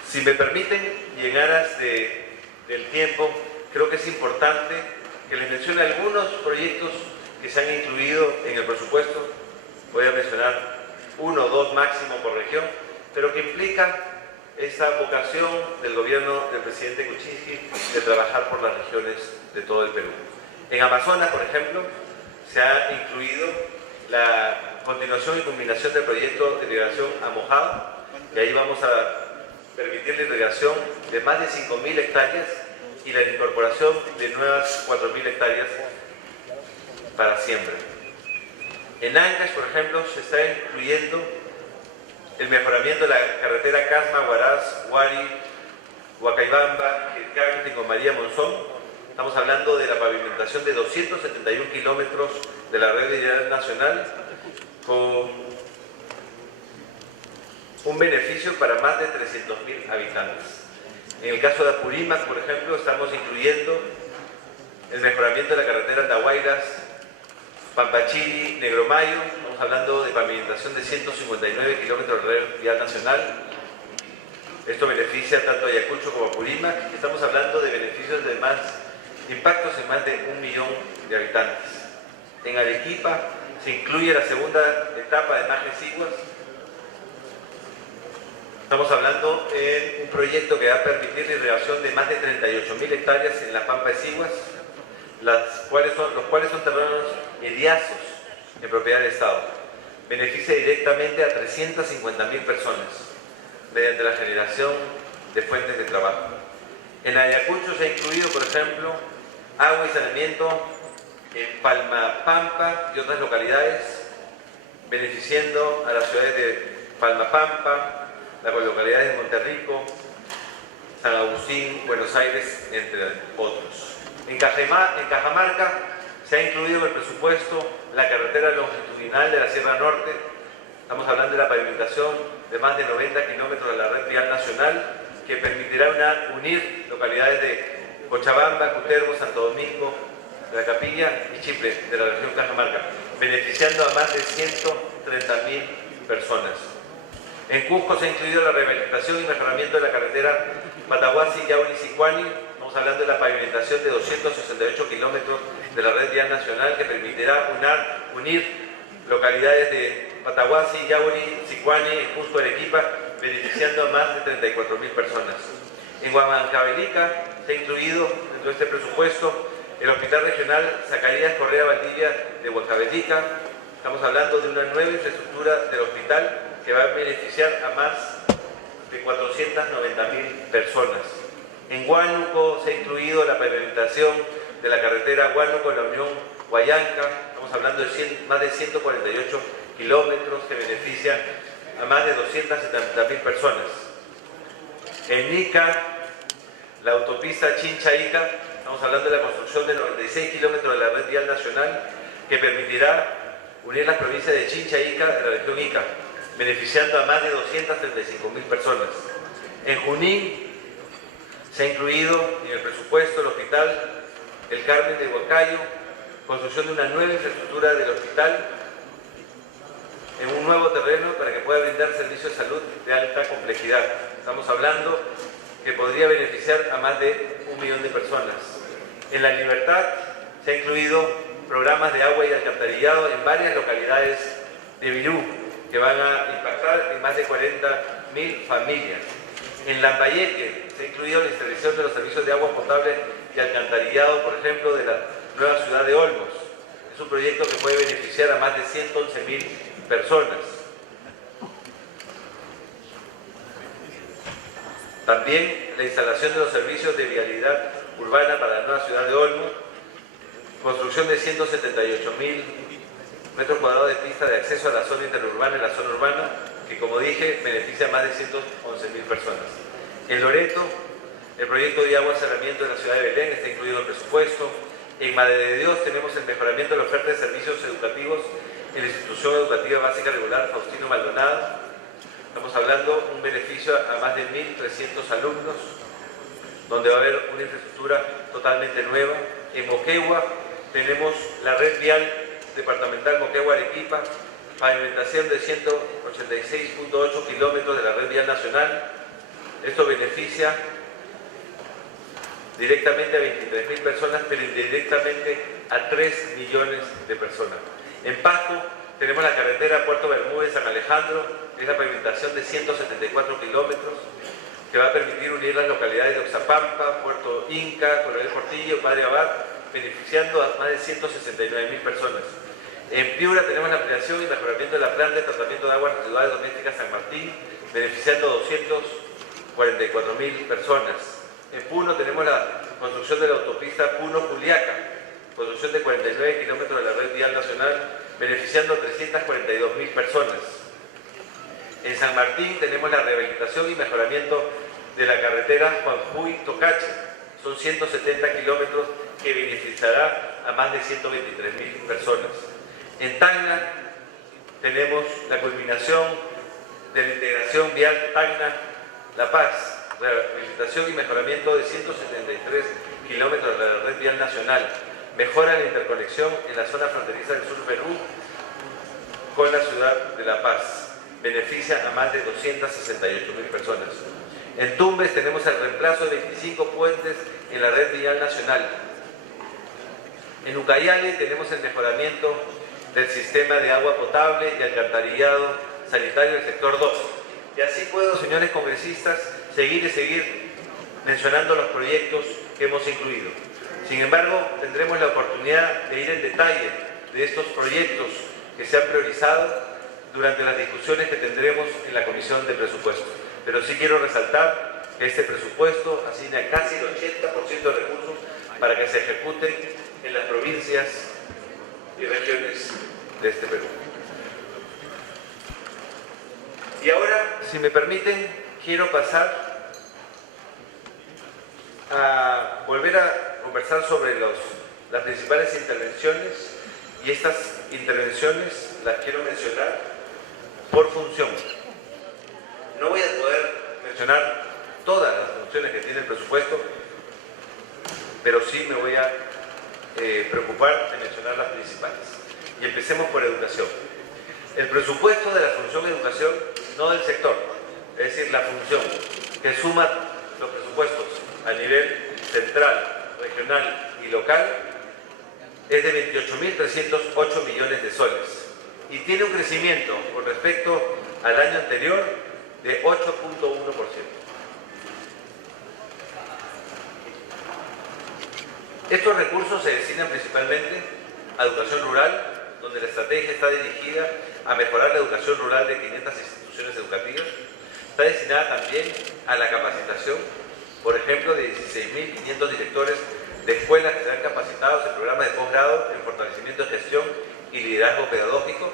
Si me permiten, y en aras del tiempo, creo que es importante que les mencione algunos proyectos que se han incluido en el presupuesto. Voy a mencionar 1 o 2 máximo por región, pero que implica esa vocación del gobierno del presidente Kuczynski de trabajar por las regiones de todo el Perú. En Amazonas, por ejemplo, se ha incluido la continuación y culminación del proyecto de irrigación a mojado, y ahí vamos a permitir la irrigación de más de 5.000 hectáreas y la incorporación de nuevas 4.000 hectáreas para siembra. En Ancash, por ejemplo, se está incluyendo el mejoramiento de la carretera Casma, Huaraz, Huari, Huacaybamba, Quilcán, Tingo María, Monzón. Estamos hablando de la pavimentación de 271 kilómetros de la red vial nacional, con un beneficio para más de 300.000 habitantes. En el caso de Apurímac, por ejemplo, estamos incluyendo el mejoramiento de la carretera Andahuaylas, Pampachili, Negromayo. Estamos hablando de pavimentación de 159 kilómetros de red vial nacional. Esto beneficia tanto a Ayacucho como a Apurímac. Estamos hablando de beneficios de impactos en más de 1 millón de habitantes. En Arequipa se incluye la segunda etapa de Majes-Iguas. Estamos hablando de un proyecto que va a permitir la irrigación de más de 38.000 hectáreas en la Pampa de Siguas, los cuales son terrenos eriazos en propiedad del Estado. Beneficia directamente a 350.000 personas mediante la generación de fuentes de trabajo. En Ayacucho se ha incluido, por ejemplo, agua y saneamiento en Palmapampa y otras localidades, beneficiando a las ciudades de Palmapampa, las localidades de Monterrico, San Agustín, Buenos Aires, entre otros. En Cajamarca se ha incluido en el presupuesto la carretera longitudinal de la Sierra Norte. Estamos hablando de la pavimentación de más de 90 kilómetros de la red vial nacional, que permitirá unir localidades de Cochabamba, Cutervo, Santo Domingo, La Capilla y Chipre de la región Cajamarca, beneficiando a más de 130.000 personas. En Cusco se ha incluido la rehabilitación y mejoramiento de la carretera Matahuasi-Yauri-Sicuani. Estamos hablando de la pavimentación de 268 kilómetros de la red vial nacional, que permitirá unir localidades de Matahuasi, Yauri, Sicuani, en Cusco, Arequipa, beneficiando a más de 34.000 personas. En Huancavelica se ha incluido dentro de este presupuesto el Hospital Regional Zacarías Correa Valdivia de Huancavelica. Estamos hablando de una nueva infraestructura del hospital que va a beneficiar a más de 490.000 personas. En Huánuco se ha incluido la pavimentación de la carretera Huánuco-La Unión Huallanca. Estamos hablando de más de 148 kilómetros que benefician a más de 270.000 personas. En Ica La autopista Chincha-Ica, estamos hablando de la construcción de 96 kilómetros de la red vial nacional que permitirá unir las provincias de Chincha e Ica de la región Ica, beneficiando a más de 235.000 personas. En Junín se ha incluido en el presupuesto el Hospital El Carmen de Huancayo, construcción de una nueva infraestructura del hospital en un nuevo terreno para que pueda brindar servicios de salud de alta complejidad. Estamos hablando que podría beneficiar a más de 1 millón de personas. En La Libertad se ha incluido programas de agua y alcantarillado en varias localidades de Virú, que van a impactar en más de 40.000 familias. En Lambayeque se ha incluido la instalación de los servicios de agua potable y alcantarillado, por ejemplo, de la nueva ciudad de Olmos. Es un proyecto que puede beneficiar a más de 111.000 personas. También la instalación de los servicios de vialidad urbana para la nueva ciudad de Olmos, construcción de 178.000 metros cuadrados de pista de acceso a la zona interurbana y la zona urbana, que como dije, beneficia a más de 111.000 personas. En Loreto, el proyecto de agua y saneamiento de la ciudad de Belén está incluido en el presupuesto. En Madre de Dios tenemos el mejoramiento de la oferta de servicios educativos en la institución educativa básica regular Faustino Maldonado. Estamos hablando de un beneficio a más de 1.300 alumnos, donde va a haber una infraestructura totalmente nueva. En Moquegua tenemos la red vial departamental Moquegua-Arequipa, pavimentación de 186.8 kilómetros de la red vial nacional. Esto beneficia directamente a 23.000 personas, pero indirectamente a 3 millones de personas. En Pasco tenemos la carretera Puerto Bermúdez-San Alejandro, que es la pavimentación de 174 kilómetros, que va a permitir unir las localidades de Oxapampa, Puerto Inca, Coronel Portillo, Padre Abad, beneficiando a más de 169.000 personas. En Piura tenemos la ampliación y mejoramiento de la planta de tratamiento de aguas residuales domésticas San Martín, beneficiando a 244.000 personas. En Puno tenemos la construcción de la autopista Puno-Juliaca, construcción de 49 kilómetros de la red vial nacional, beneficiando a 342.000 personas. En San Martín tenemos la rehabilitación y mejoramiento de la carretera Juanjuy-Tocache, son 170 kilómetros que beneficiará a más de 123.000 personas. En Tacna tenemos la culminación de la integración vial Tacna-La Paz, rehabilitación y mejoramiento de 173 kilómetros de la red vial nacional, mejora la interconexión en la zona fronteriza del sur Perú con la ciudad de La Paz, beneficia a más de 268.000 personas. En Tumbes tenemos el reemplazo de 25 puentes en la red vial nacional. En Ucayali tenemos el mejoramiento del sistema de agua potable y alcantarillado sanitario del sector 2. Y así puedo, señores congresistas, seguir mencionando los proyectos que hemos incluido. Sin embargo, tendremos la oportunidad de ir en detalle de estos proyectos que se han priorizado durante las discusiones que tendremos en la Comisión de Presupuestos. Pero sí quiero resaltar que este presupuesto asigna casi el 80% de recursos para que se ejecuten en las provincias y regiones de este Perú. Y ahora, si me permiten, quiero pasar a volver a conversar sobre las principales intervenciones, y estas intervenciones las quiero mencionar por función. No voy a poder mencionar todas las funciones que tiene el presupuesto, pero sí me voy a preocupar de mencionar las principales. Y empecemos por educación. El presupuesto de la función educación, no del sector, es decir, la función que suma los presupuestos a nivel central, regional y local, es de 28.308 millones de soles y tiene un crecimiento con respecto al año anterior de 8.1%. Estos recursos se destinan principalmente a educación rural, donde la estrategia está dirigida a mejorar la educación rural de 500 instituciones educativas. Está destinada también a la capacitación, por ejemplo, de 16.500 directores de escuelas que serán capacitados en programas de posgrado en fortalecimiento de gestión y liderazgo pedagógico,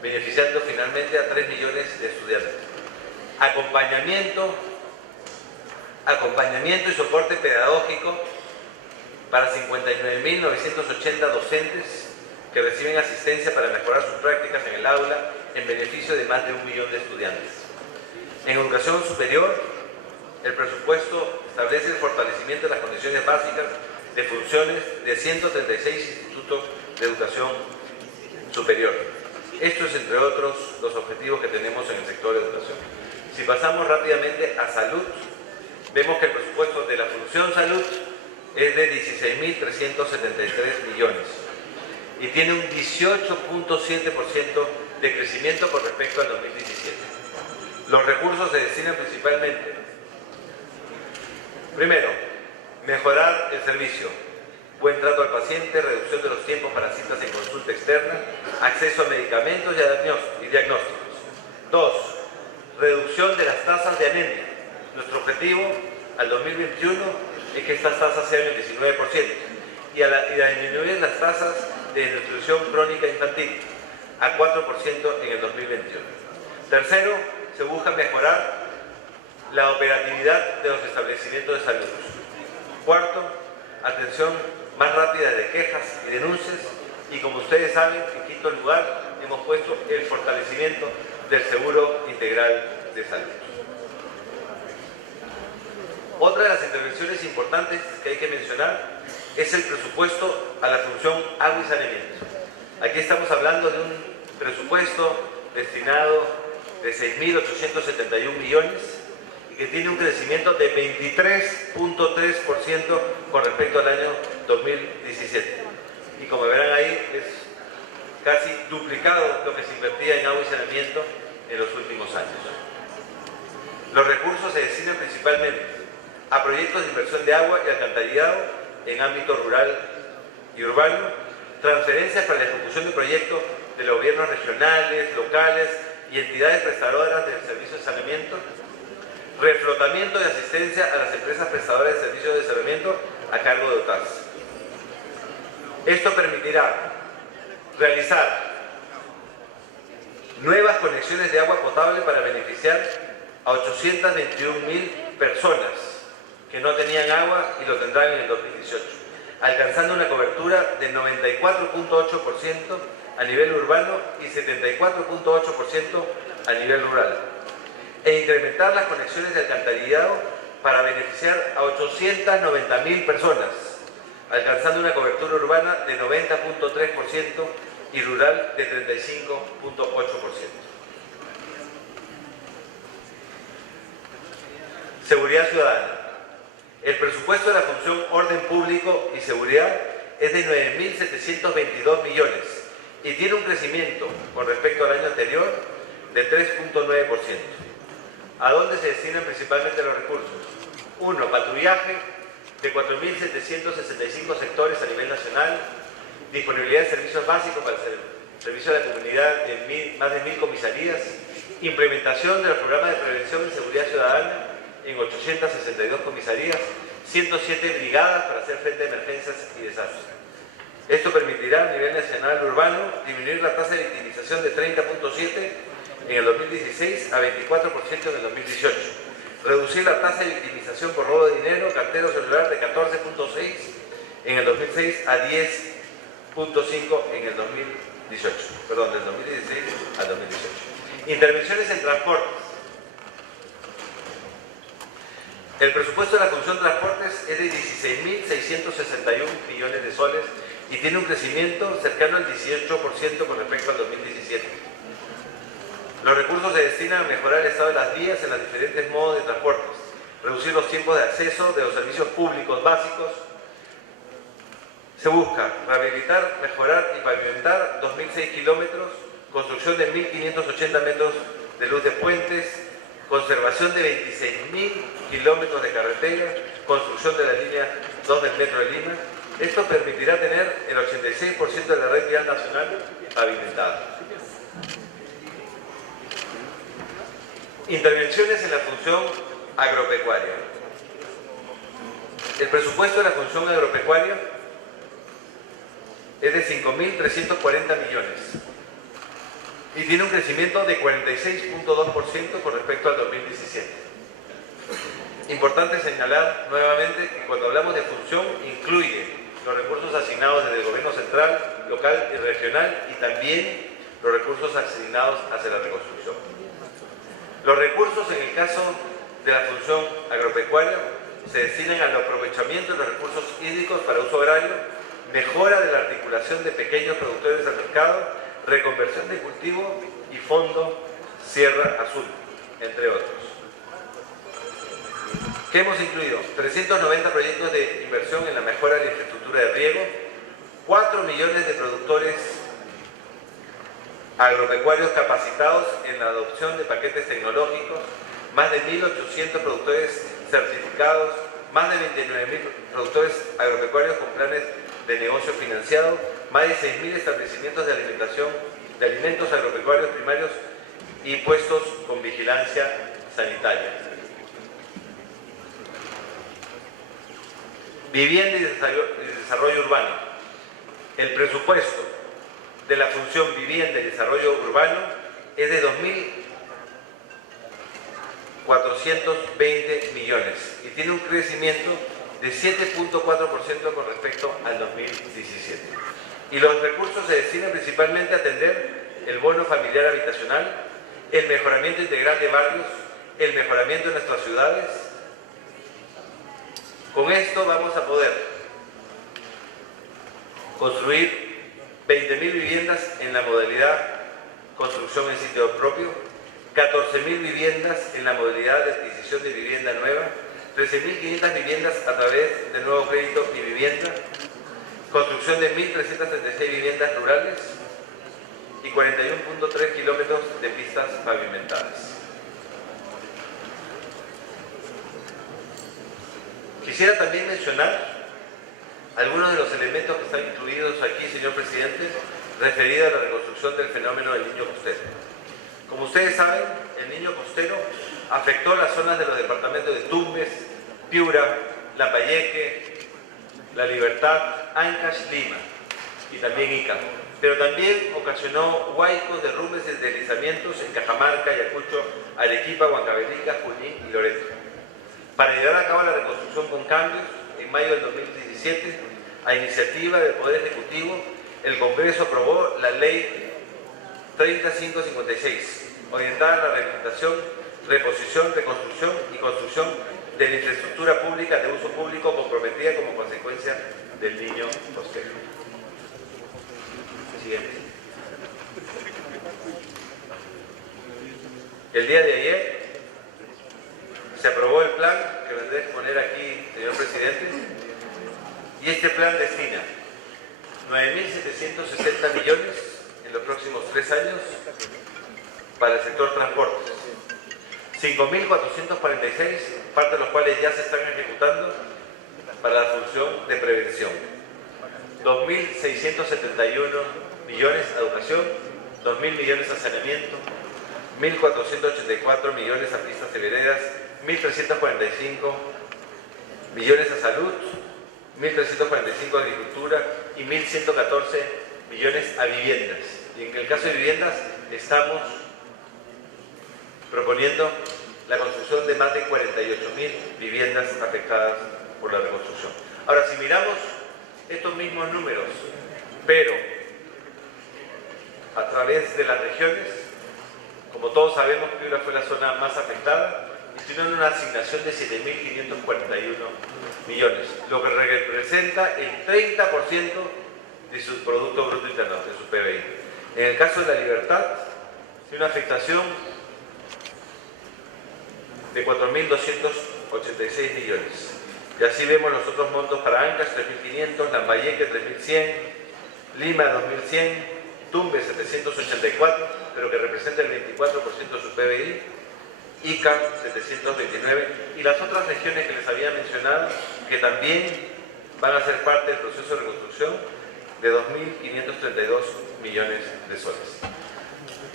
beneficiando finalmente a 3 millones de estudiantes. Acompañamiento acompañamiento y soporte pedagógico para 59.980 docentes que reciben asistencia para mejorar sus prácticas en el aula en beneficio de más de 1 millón de estudiantes. En educación superior, el presupuesto establece el fortalecimiento de las condiciones básicas de funciones de 136 institutos de educación superior. Esto es, entre otros, los objetivos que tenemos en el sector de educación. Si pasamos rápidamente a salud, vemos que el presupuesto de la función salud es de 16.373 millones y tiene un 18.7% de crecimiento con respecto al 2017. Los recursos se destinan principalmente, primero, mejorar el servicio, buen trato al paciente, reducción de los tiempos para citas en consulta externa, acceso a medicamentos y diagnósticos. 2. Reducción de las tasas de anemia. Nuestro objetivo al 2021 es que estas tasas sean el 19% y a disminuir las tasas de desnutrición crónica infantil a 4% en el 2021. Tercero, se busca mejorar la operatividad de los establecimientos de salud. Cuarto, atención más rápida de quejas y denuncias, y como ustedes saben, en quinto lugar hemos puesto el fortalecimiento del seguro integral de salud. Otra de las intervenciones importantes que hay que mencionar es el presupuesto a la función agua y saneamiento. Aquí estamos hablando de un presupuesto destinado de 6.871 millones y que tiene un crecimiento de 23.3% con respecto al año 2017. Y como verán ahí, es casi duplicado lo que se invertía en agua y saneamiento en los últimos años. Los recursos se destinan principalmente a proyectos de inversión de agua y alcantarillado en ámbito rural y urbano, transferencias para la ejecución de proyectos de los gobiernos regionales, locales y entidades prestadoras del servicio de saneamiento, reflotamiento de asistencia a las empresas prestadoras de servicios de saneamiento a cargo de OTAS. Esto permitirá realizar nuevas conexiones de agua potable para beneficiar a 821.000 personas que no tenían agua y lo tendrán en el 2018, alcanzando una cobertura del 94.8% a nivel urbano y 74.8% a nivel rural, e incrementar las conexiones de alcantarillado para beneficiar a 890.000 personas, alcanzando una cobertura urbana de 90.3% y rural de 35.8%. Seguridad ciudadana. El presupuesto de la función orden público y seguridad es de 9.722 millones y tiene un crecimiento con respecto al año anterior de 3.9%. ¿A dónde se destinan principalmente los recursos? 1. Patrullaje de 4.765 sectores a nivel nacional, disponibilidad de servicios básicos para el servicio de la comunidad en más de 1.000 comisarías, implementación de los programas de prevención y seguridad ciudadana en 862 comisarías, 107 brigadas para hacer frente a emergencias y desastres. Esto permitirá a nivel nacional urbano disminuir la tasa de victimización de 30.7 en el 2016 a 24% en el 2018. Reducir la tasa de victimización por robo de dinero, cartero celular de 14.6 en el 2006 a 10.5 en el 2018. Perdón, del 2016 al 2018. Intervenciones en transportes. El presupuesto de la función transportes es de 16.661 millones de soles y tiene un crecimiento cercano al 18% con respecto al 2017. Los recursos se destinan a mejorar el estado de las vías en los diferentes modos de transportes, reducir los tiempos de acceso de los servicios públicos básicos. Se busca rehabilitar, mejorar y pavimentar 2.006 kilómetros, construcción de 1.580 metros de luz de puentes, conservación de 26.000 kilómetros de carretera, construcción de la línea 2 del Metro de Lima. Esto permitirá tener el 86% de la red vial nacional pavimentada. Intervenciones en la función agropecuaria. El presupuesto de la función agropecuaria es de 5.340 millones y tiene un crecimiento de 46.2% con respecto al 2017. Importante señalar nuevamente que cuando hablamos de función incluye los recursos asignados desde el gobierno central, local y regional y también los recursos asignados hacia la reconstrucción. Los recursos en el caso de la función agropecuaria se destinan al aprovechamiento de los recursos hídricos para uso agrario, mejora de la articulación de pequeños productores al mercado, reconversión de cultivo y fondo Sierra Azul, entre otros. ¿Qué hemos incluido? 390 proyectos de inversión en la mejora de la infraestructura de riego, 4 millones de productores agropecuarios capacitados en la adopción de paquetes tecnológicos, más de 1.800 productores certificados, más de 29.000 productores agropecuarios con planes de negocio financiado, más de 6.000 establecimientos de alimentación de alimentos agropecuarios primarios y puestos con vigilancia sanitaria. Vivienda y desarrollo urbano. El presupuesto de la función vivienda y desarrollo urbano es de 2.420 millones y tiene un crecimiento de 7.4% con respecto al 2017. Y los recursos se destinan principalmente a atender el bono familiar habitacional, el mejoramiento integral de barrios, el mejoramiento de nuestras ciudades. Con esto vamos a poder construir 20.000 viviendas en la modalidad construcción en sitio propio, 14.000 viviendas en la modalidad de adquisición de vivienda nueva, 13.500 viviendas a través de nuevo crédito y vivienda, construcción de 1.336 viviendas rurales y 41.3 kilómetros de pistas pavimentadas. Quisiera también mencionar algunos de los elementos que están incluidos aquí, señor presidente, referidos a la reconstrucción del fenómeno del niño costero. Como ustedes saben, el niño costero afectó las zonas de los departamentos de Tumbes, Piura, Lambayeque, La Libertad, Ancash, Lima y también Ica. Pero también ocasionó huaicos, derrumbes y deslizamientos en Cajamarca, Ayacucho, Arequipa, Huancavelica, Junín y Loreto. Para llevar a cabo la reconstrucción con cambios, en mayo del 2017, a iniciativa del Poder Ejecutivo, el Congreso aprobó la Ley 3556, orientada a la rehabilitación, reposición, reconstrucción y construcción de la infraestructura pública de uso público comprometida como consecuencia del niño costero. Siguiente. El día de ayer se aprobó el plan que vendré a exponer aquí, señor presidente, y este plan destina 9.760 millones en los próximos 3 años para el sector transportes, 5.446, parte de los cuales ya se están ejecutando para la función de prevención, 2.671 millones a educación, 2.000 millones a saneamiento, 1.484 millones a pistas de veredas, 1.345 millones a salud, 1.345 a agricultura y 1.114 millones a viviendas. Y en el caso de viviendas estamos proponiendo la construcción de más de 48.000 viviendas afectadas por la reconstrucción. Ahora, si miramos estos mismos números, pero a través de las regiones, como todos sabemos, Piura fue la zona más afectada y tuvieron una asignación de 7.541 millones, lo que representa el 30% de su Producto Bruto Interno, de su PBI. En el caso de La Libertad, tiene una afectación de 4.286 millones. Y así vemos los otros montos para Ancash, 3.500, Lambayeque, 3.100, Lima, 2.100, Tumbes, 784, pero que representa el 24% de su PBI, Ica, 729, y las otras regiones que les había mencionado, que también van a ser parte del proceso de reconstrucción, de 2.532 millones de soles.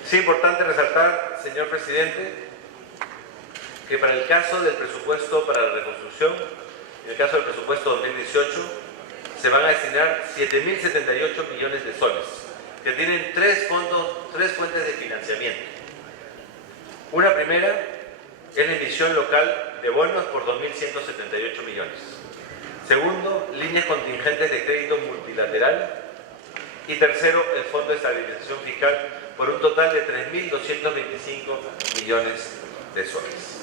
Es importante resaltar, señor presidente, que para el caso del presupuesto para la reconstrucción, en el caso del presupuesto 2018, se van a destinar 7.078 millones de soles, que tienen tres fuentes de financiamiento. Una primera es la emisión local de bonos por 2.178 millones. Segundo, líneas contingentes de crédito multilateral. Y tercero, el Fondo de Estabilización Fiscal por un total de 3.225 millones de soles.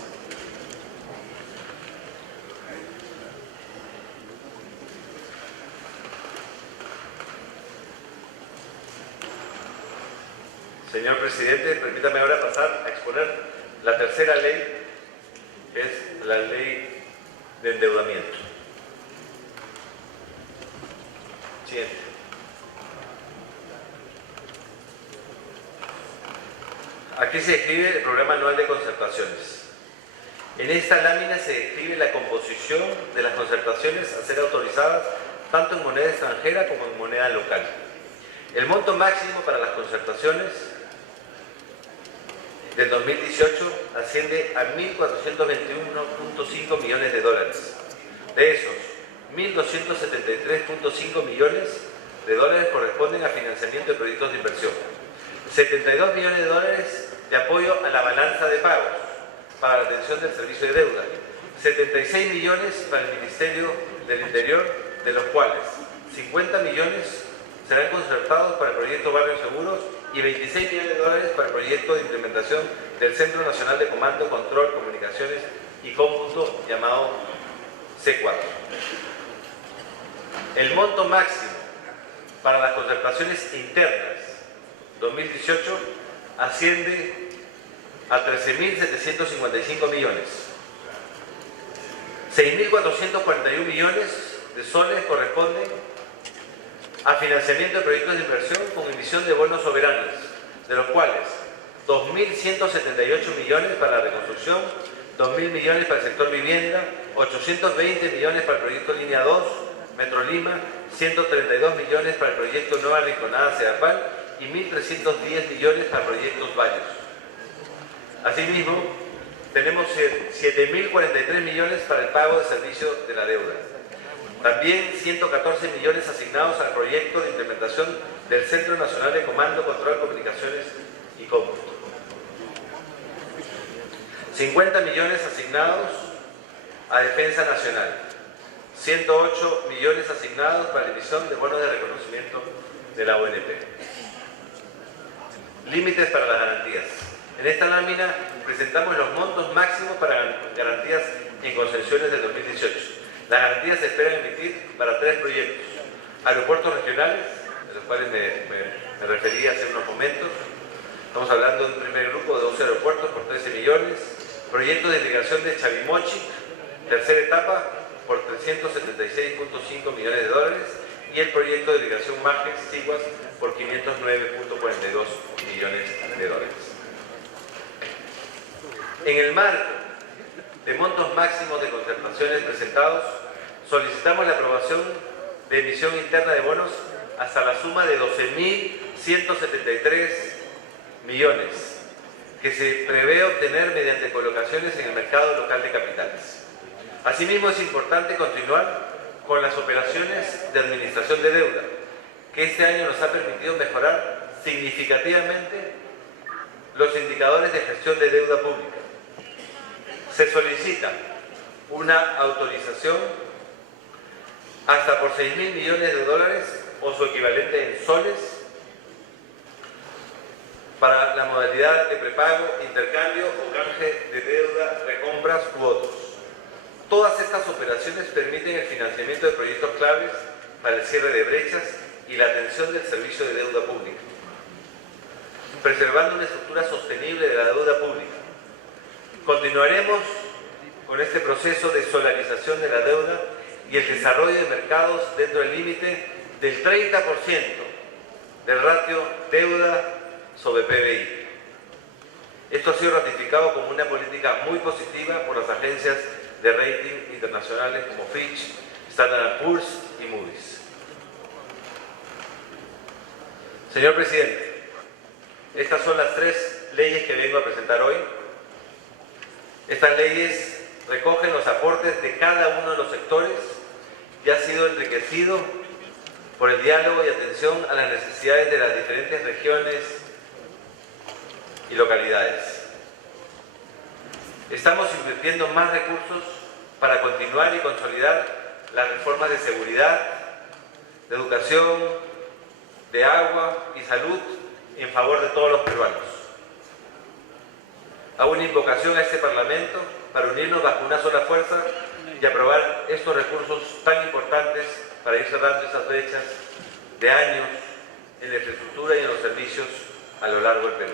Señor presidente, permítame ahora pasar a exponer la tercera ley, que es la ley de endeudamiento. Siguiente. Aquí se describe el programa anual de concertaciones. En esta lámina se describe la composición de las concertaciones a ser autorizadas tanto en moneda extranjera como en moneda local. El monto máximo para las concertaciones del 2018 asciende a 1.421.5 millones de dólares. De esos, 1.273.5 millones de dólares corresponden a financiamiento de proyectos de inversión. 72 millones de dólares de apoyo a la balanza de pagos para la atención del servicio de deuda. 76 millones para el Ministerio del Interior, de los cuales 50 millones serán concertados para el proyecto Barrios Seguros y 26 millones de dólares para el proyecto de implementación del Centro Nacional de Comando, Control, Comunicaciones y Cómputo, llamado C4. El monto máximo para las concertaciones internas 2018 asciende a 13.755 millones. 6.441 millones de soles corresponden a financiamiento de proyectos de inversión con emisión de bonos soberanos, de los cuales 2.178 millones para la reconstrucción, 2.000 millones para el sector vivienda, 820 millones para el proyecto Línea 2, Metro Lima, 132 millones para el proyecto Nueva Rinconada Ceapal y 1.310 millones para proyectos Valles. Asimismo, tenemos 7.043 millones para el pago de servicio de la deuda. También 114 millones asignados al proyecto de implementación del Centro Nacional de Comando, Control, Comunicaciones y Cómputo. 50 millones asignados a Defensa Nacional. 108 millones asignados para la emisión de bonos de reconocimiento de la ONP. Límites para las garantías. En esta lámina presentamos los montos máximos para garantías en concesiones del 2018. Las garantías se esperan emitir para 3 proyectos. Aeropuertos regionales, de los cuales me referí hace unos momentos. Estamos hablando de un primer grupo de 12 aeropuertos por 13 millones. Proyecto de irrigación de Chavimochi, tercera etapa, por 376.5 millones de dólares. Y el proyecto de irrigación Margex Siguas por 509.42 millones de dólares. En el marco de montos máximos de concertaciones presentados, solicitamos la aprobación de emisión interna de bonos hasta la suma de 12.173 millones, que se prevé obtener mediante colocaciones en el mercado local de capitales. Asimismo, es importante continuar con las operaciones de administración de deuda, que este año nos ha permitido mejorar significativamente los indicadores de gestión de deuda pública. Se solicita una autorización hasta por 6.000 millones de dólares o su equivalente en soles para la modalidad de prepago, intercambio o canje de deuda, recompras u otros. Todas estas operaciones permiten el financiamiento de proyectos claves para el cierre de brechas y la atención del servicio de deuda pública, preservando una estructura sostenible de la deuda pública. Continuaremos con este proceso de solarización de la deuda y el desarrollo de mercados dentro del límite del 30% del ratio deuda sobre PBI. Esto ha sido ratificado como una política muy positiva por las agencias de rating internacionales como Fitch, Standard & Poor's y Moody's. Señor presidente, estas son las 3 leyes que vengo a presentar hoy. Estas leyes recogen los aportes de cada uno de los sectores y ha sido enriquecido por el diálogo y atención a las necesidades de las diferentes regiones y localidades. Estamos invirtiendo más recursos para continuar y consolidar las reformas de seguridad, de educación, de agua y salud en favor de todos los peruanos. Hago una invocación a este Parlamento para unirnos bajo una sola fuerza y aprobar estos recursos tan importantes para ir cerrando esas brechas de años en la infraestructura y en los servicios a lo largo del Perú.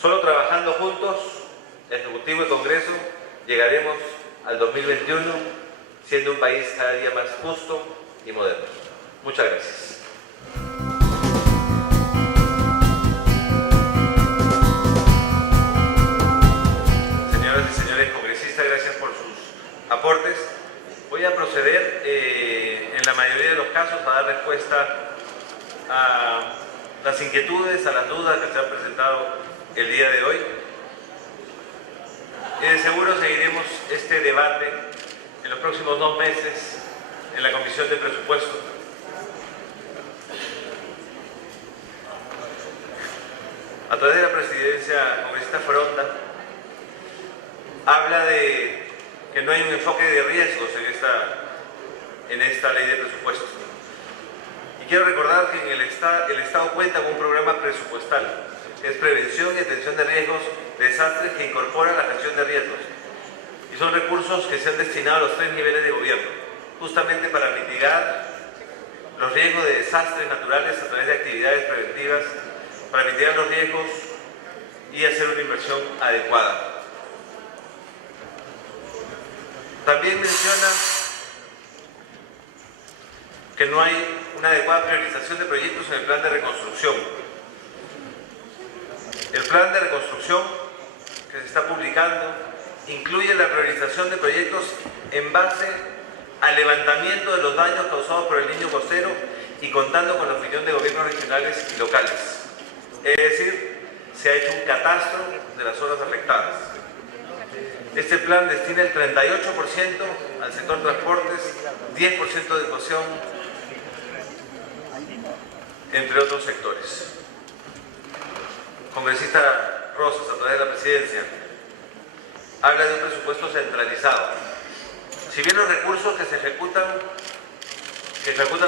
Solo trabajando juntos, Ejecutivo y Congreso, llegaremos al 2021 siendo un país cada día más justo y moderno. Muchas gracias. Señoras y señores congresistas, gracias por sus aportes. Voy a proceder en la mayoría de los casos a dar respuesta a las inquietudes, a las dudas que se han presentado el día de hoy. Y de seguro seguiremos este debate en los próximos 2 meses en la Comisión de Presupuesto. A través de la presidencia congresista Fronda, habla de que no hay un enfoque de riesgos en esta ley de presupuesto. Y quiero recordar que el Estado cuenta con un programa presupuestal, que es prevención y atención de riesgos de desastres, que incorpora la gestión de riesgos. Y son recursos que se han destinado a los 3 niveles de gobierno, justamente para mitigar los riesgos de desastres naturales a través de actividades preventivas, para mitigar los riesgos y hacer una inversión adecuada. También menciona que no hay una adecuada priorización de proyectos en el plan de reconstrucción. El plan de reconstrucción que se está publicando incluye la priorización de proyectos en base al levantamiento de los daños causados por el Niño costero y contando con la opinión de gobiernos regionales y locales. Es decir, se ha hecho un catastro de las zonas afectadas. Este plan destina el 38% al sector transportes, 10% de educación, entre otros sectores. Congresista Rosas, a través de la presidencia, habla de un presupuesto centralizado. Si bien los recursos que ejecutan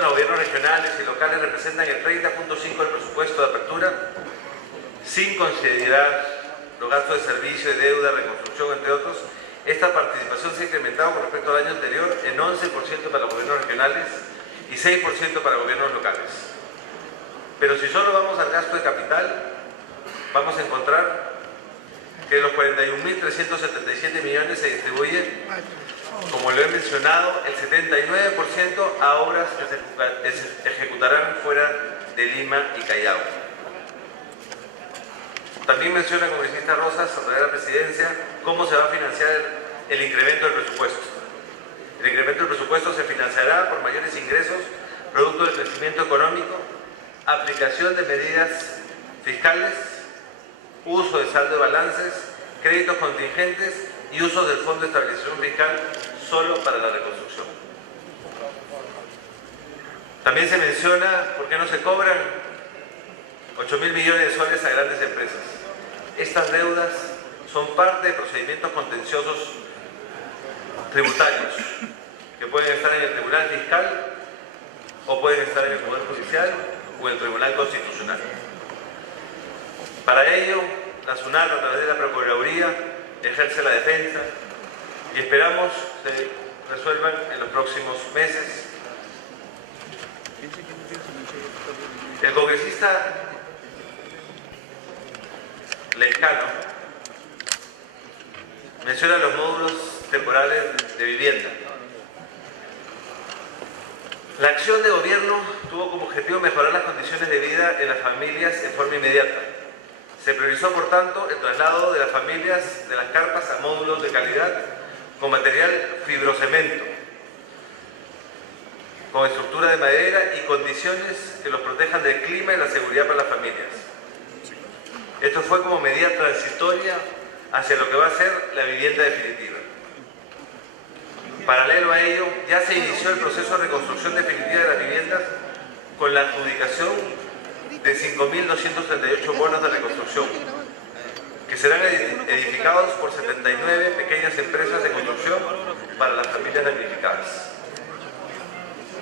los gobiernos regionales y locales representan el 30.5% del presupuesto de apertura, sin considerar los gastos de servicio, de deuda, reconstrucción, entre otros, esta participación se ha incrementado con respecto al año anterior en 11% para los gobiernos regionales y 6% para gobiernos locales. Pero si solo vamos al gasto de capital, vamos a encontrar que los 41.377 millones se distribuyen, como lo he mencionado, el 79% a obras que se ejecutarán fuera de Lima y Callao. También menciona el congresista Rosas, a través de la presidencia, cómo se va a financiar el incremento del presupuesto. El incremento del presupuesto se financiará por mayores ingresos, producto del crecimiento económico, aplicación de medidas fiscales, uso de saldo de balances, créditos contingentes y uso del Fondo de Estabilización Fiscal solo para la reconstrucción. También se menciona por qué no se cobran 8.000 millones de soles a grandes empresas. Estas deudas son parte de procedimientos contenciosos tributarios que pueden estar en el Tribunal Fiscal o pueden estar en el Poder Judicial o en el Tribunal Constitucional. Para ello, la SUNAT, a través de la Procuraduría, ejerce la defensa y esperamos se resuelvan en los próximos meses. El congresista Lescano menciona los módulos temporales de vivienda. La acción de gobierno tuvo como objetivo mejorar las condiciones de vida en las familias en forma inmediata. Se priorizó, por tanto, el traslado de las familias de las carpas a módulos de calidad con material fibrocemento, con estructura de madera y condiciones que los protejan del clima y la seguridad para las familias. Esto fue como medida transitoria hacia lo que va a ser la vivienda definitiva. Paralelo a ello, ya se inició el proceso de reconstrucción definitiva de las viviendas con la adjudicación de 5.238 bonos de reconstrucción, que serán edificados por 79 pequeñas empresas de construcción para las familias damnificadas.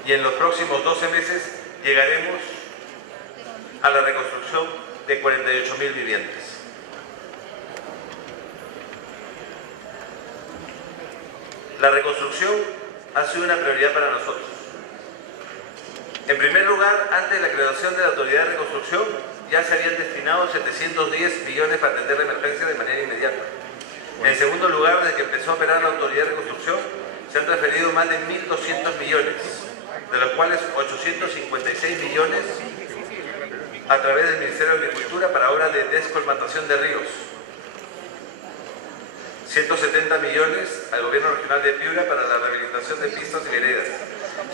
Y en los próximos 12 meses llegaremos a la reconstrucción de 48.000 viviendas. La reconstrucción ha sido una prioridad para nosotros. En primer lugar, antes de la creación de la Autoridad de Reconstrucción, ya se habían destinado 710 millones para atender la emergencia de manera inmediata. En segundo lugar, desde que empezó a operar la Autoridad de Reconstrucción, se han transferido más de 1.200 millones, de los cuales 856 millones a través del Ministerio de Agricultura para obras de descolmatación de ríos, 170 millones al Gobierno Regional de Piura para la rehabilitación de pistas y veredas,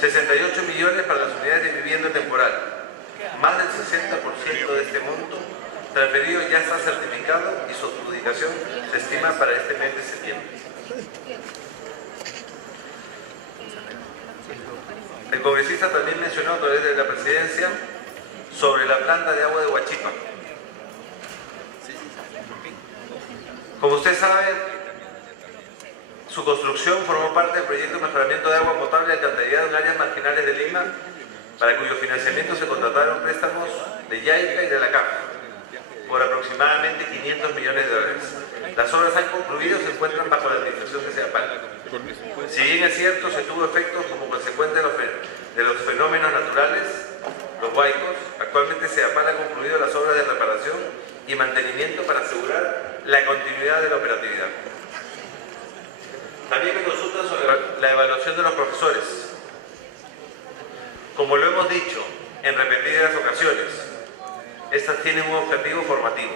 68 millones para las unidades de vivienda temporal. Más del 60% de este monto transferido ya está certificado y su adjudicación se estima para este mes de septiembre. El congresista también mencionó a través de la presidencia sobre la planta de agua de Huachipa. Como usted sabe, su construcción formó parte del proyecto de mejoramiento de agua potable y alcantarillado en áreas marginales de Lima, para cuyo financiamiento se contrataron préstamos de YAICA y de la CAF por aproximadamente 500 millones de dólares. Las obras han concluido y se encuentran bajo la administración de CEAPAL. Si bien es cierto, se tuvo efectos como consecuencia de los fenómenos naturales, los huaicos, actualmente CEAPAL ha concluido las obras de reparación y mantenimiento para asegurar la continuidad de la operatividad. También me consultan sobre la evaluación de los profesores. Como lo hemos dicho en repetidas ocasiones, estas tienen un objetivo formativo,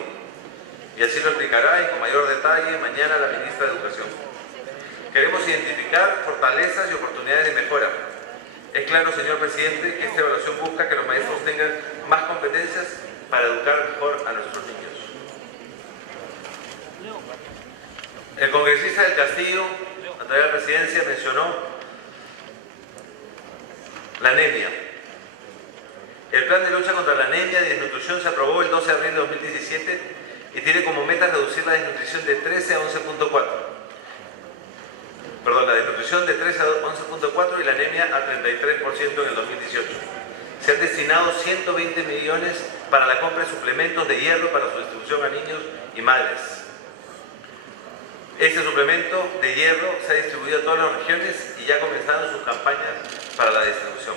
y así lo explicará y con mayor detalle mañana la ministra de Educación. Queremos identificar fortalezas y oportunidades de mejora. Es claro, señor presidente, que esta evaluación busca que los maestros tengan más competencias para educar mejor a nuestros niños. El congresista del Castillo, a través de la presidencia, mencionó la anemia. El plan de lucha contra la anemia y desnutrición se aprobó el 12 de abril de 2017 y tiene como meta reducir la desnutrición de 13 a 11.4. Perdón, la desnutrición de 13 a 11.4 y la anemia a 33% en el 2018. Se han destinado 120 millones para la compra de suplementos de hierro para su distribución a niños y madres. Este suplemento de hierro se ha distribuido a todas las regiones y ya comenzaron sus campañas para la distribución.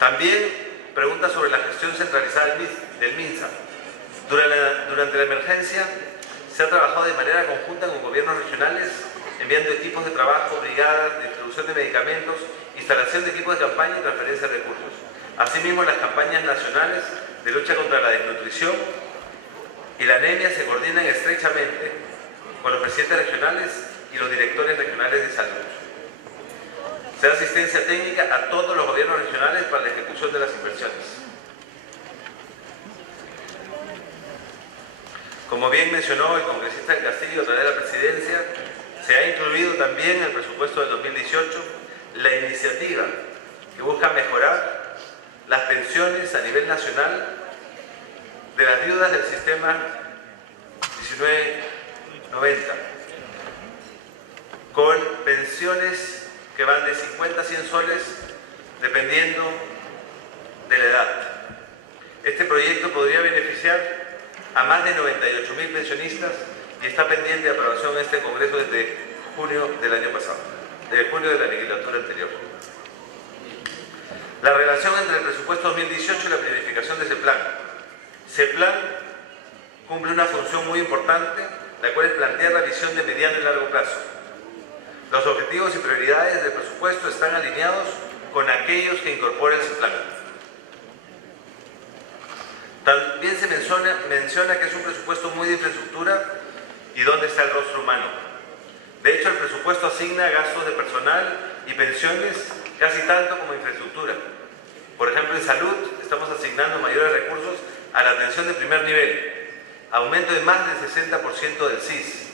También pregunta sobre la gestión centralizada del MINSA. Durante la emergencia se ha trabajado de manera conjunta con gobiernos regionales, enviando equipos de trabajo, brigadas, distribución de medicamentos, instalación de equipos de campaña y transferencia de recursos. Asimismo, las campañas nacionales de lucha contra la desnutrición y la anemia se coordinan estrechamente con los presidentes regionales y los directores regionales de salud. Se da asistencia técnica a todos los gobiernos regionales para la ejecución de las inversiones. Como bien mencionó el congresista del Castillo a través de la presidencia, se ha incluido también en el presupuesto del 2018 la iniciativa que busca mejorar las pensiones a nivel nacional de las viudas del sistema 1990, con pensiones que van de 50 a 100 soles dependiendo de la edad. Este proyecto podría beneficiar a más de 98.000 pensionistas y está pendiente de aprobación en este Congreso desde junio del año pasado, desde junio de la legislatura anterior. La relación entre el presupuesto 2018 y la planificación de ese plan. Ese plan cumple una función muy importante, la cual es plantear la visión de mediano y largo plazo. Los objetivos y prioridades del presupuesto están alineados con aquellos que incorpora ese plan. También se menciona que es un presupuesto muy de infraestructura y dónde está el rostro humano. De hecho, el presupuesto asigna gastos de personal y pensiones casi tanto como infraestructura. Por ejemplo, en salud estamos asignando mayores recursos a la atención de primer nivel, aumento de más del 60% del CIS,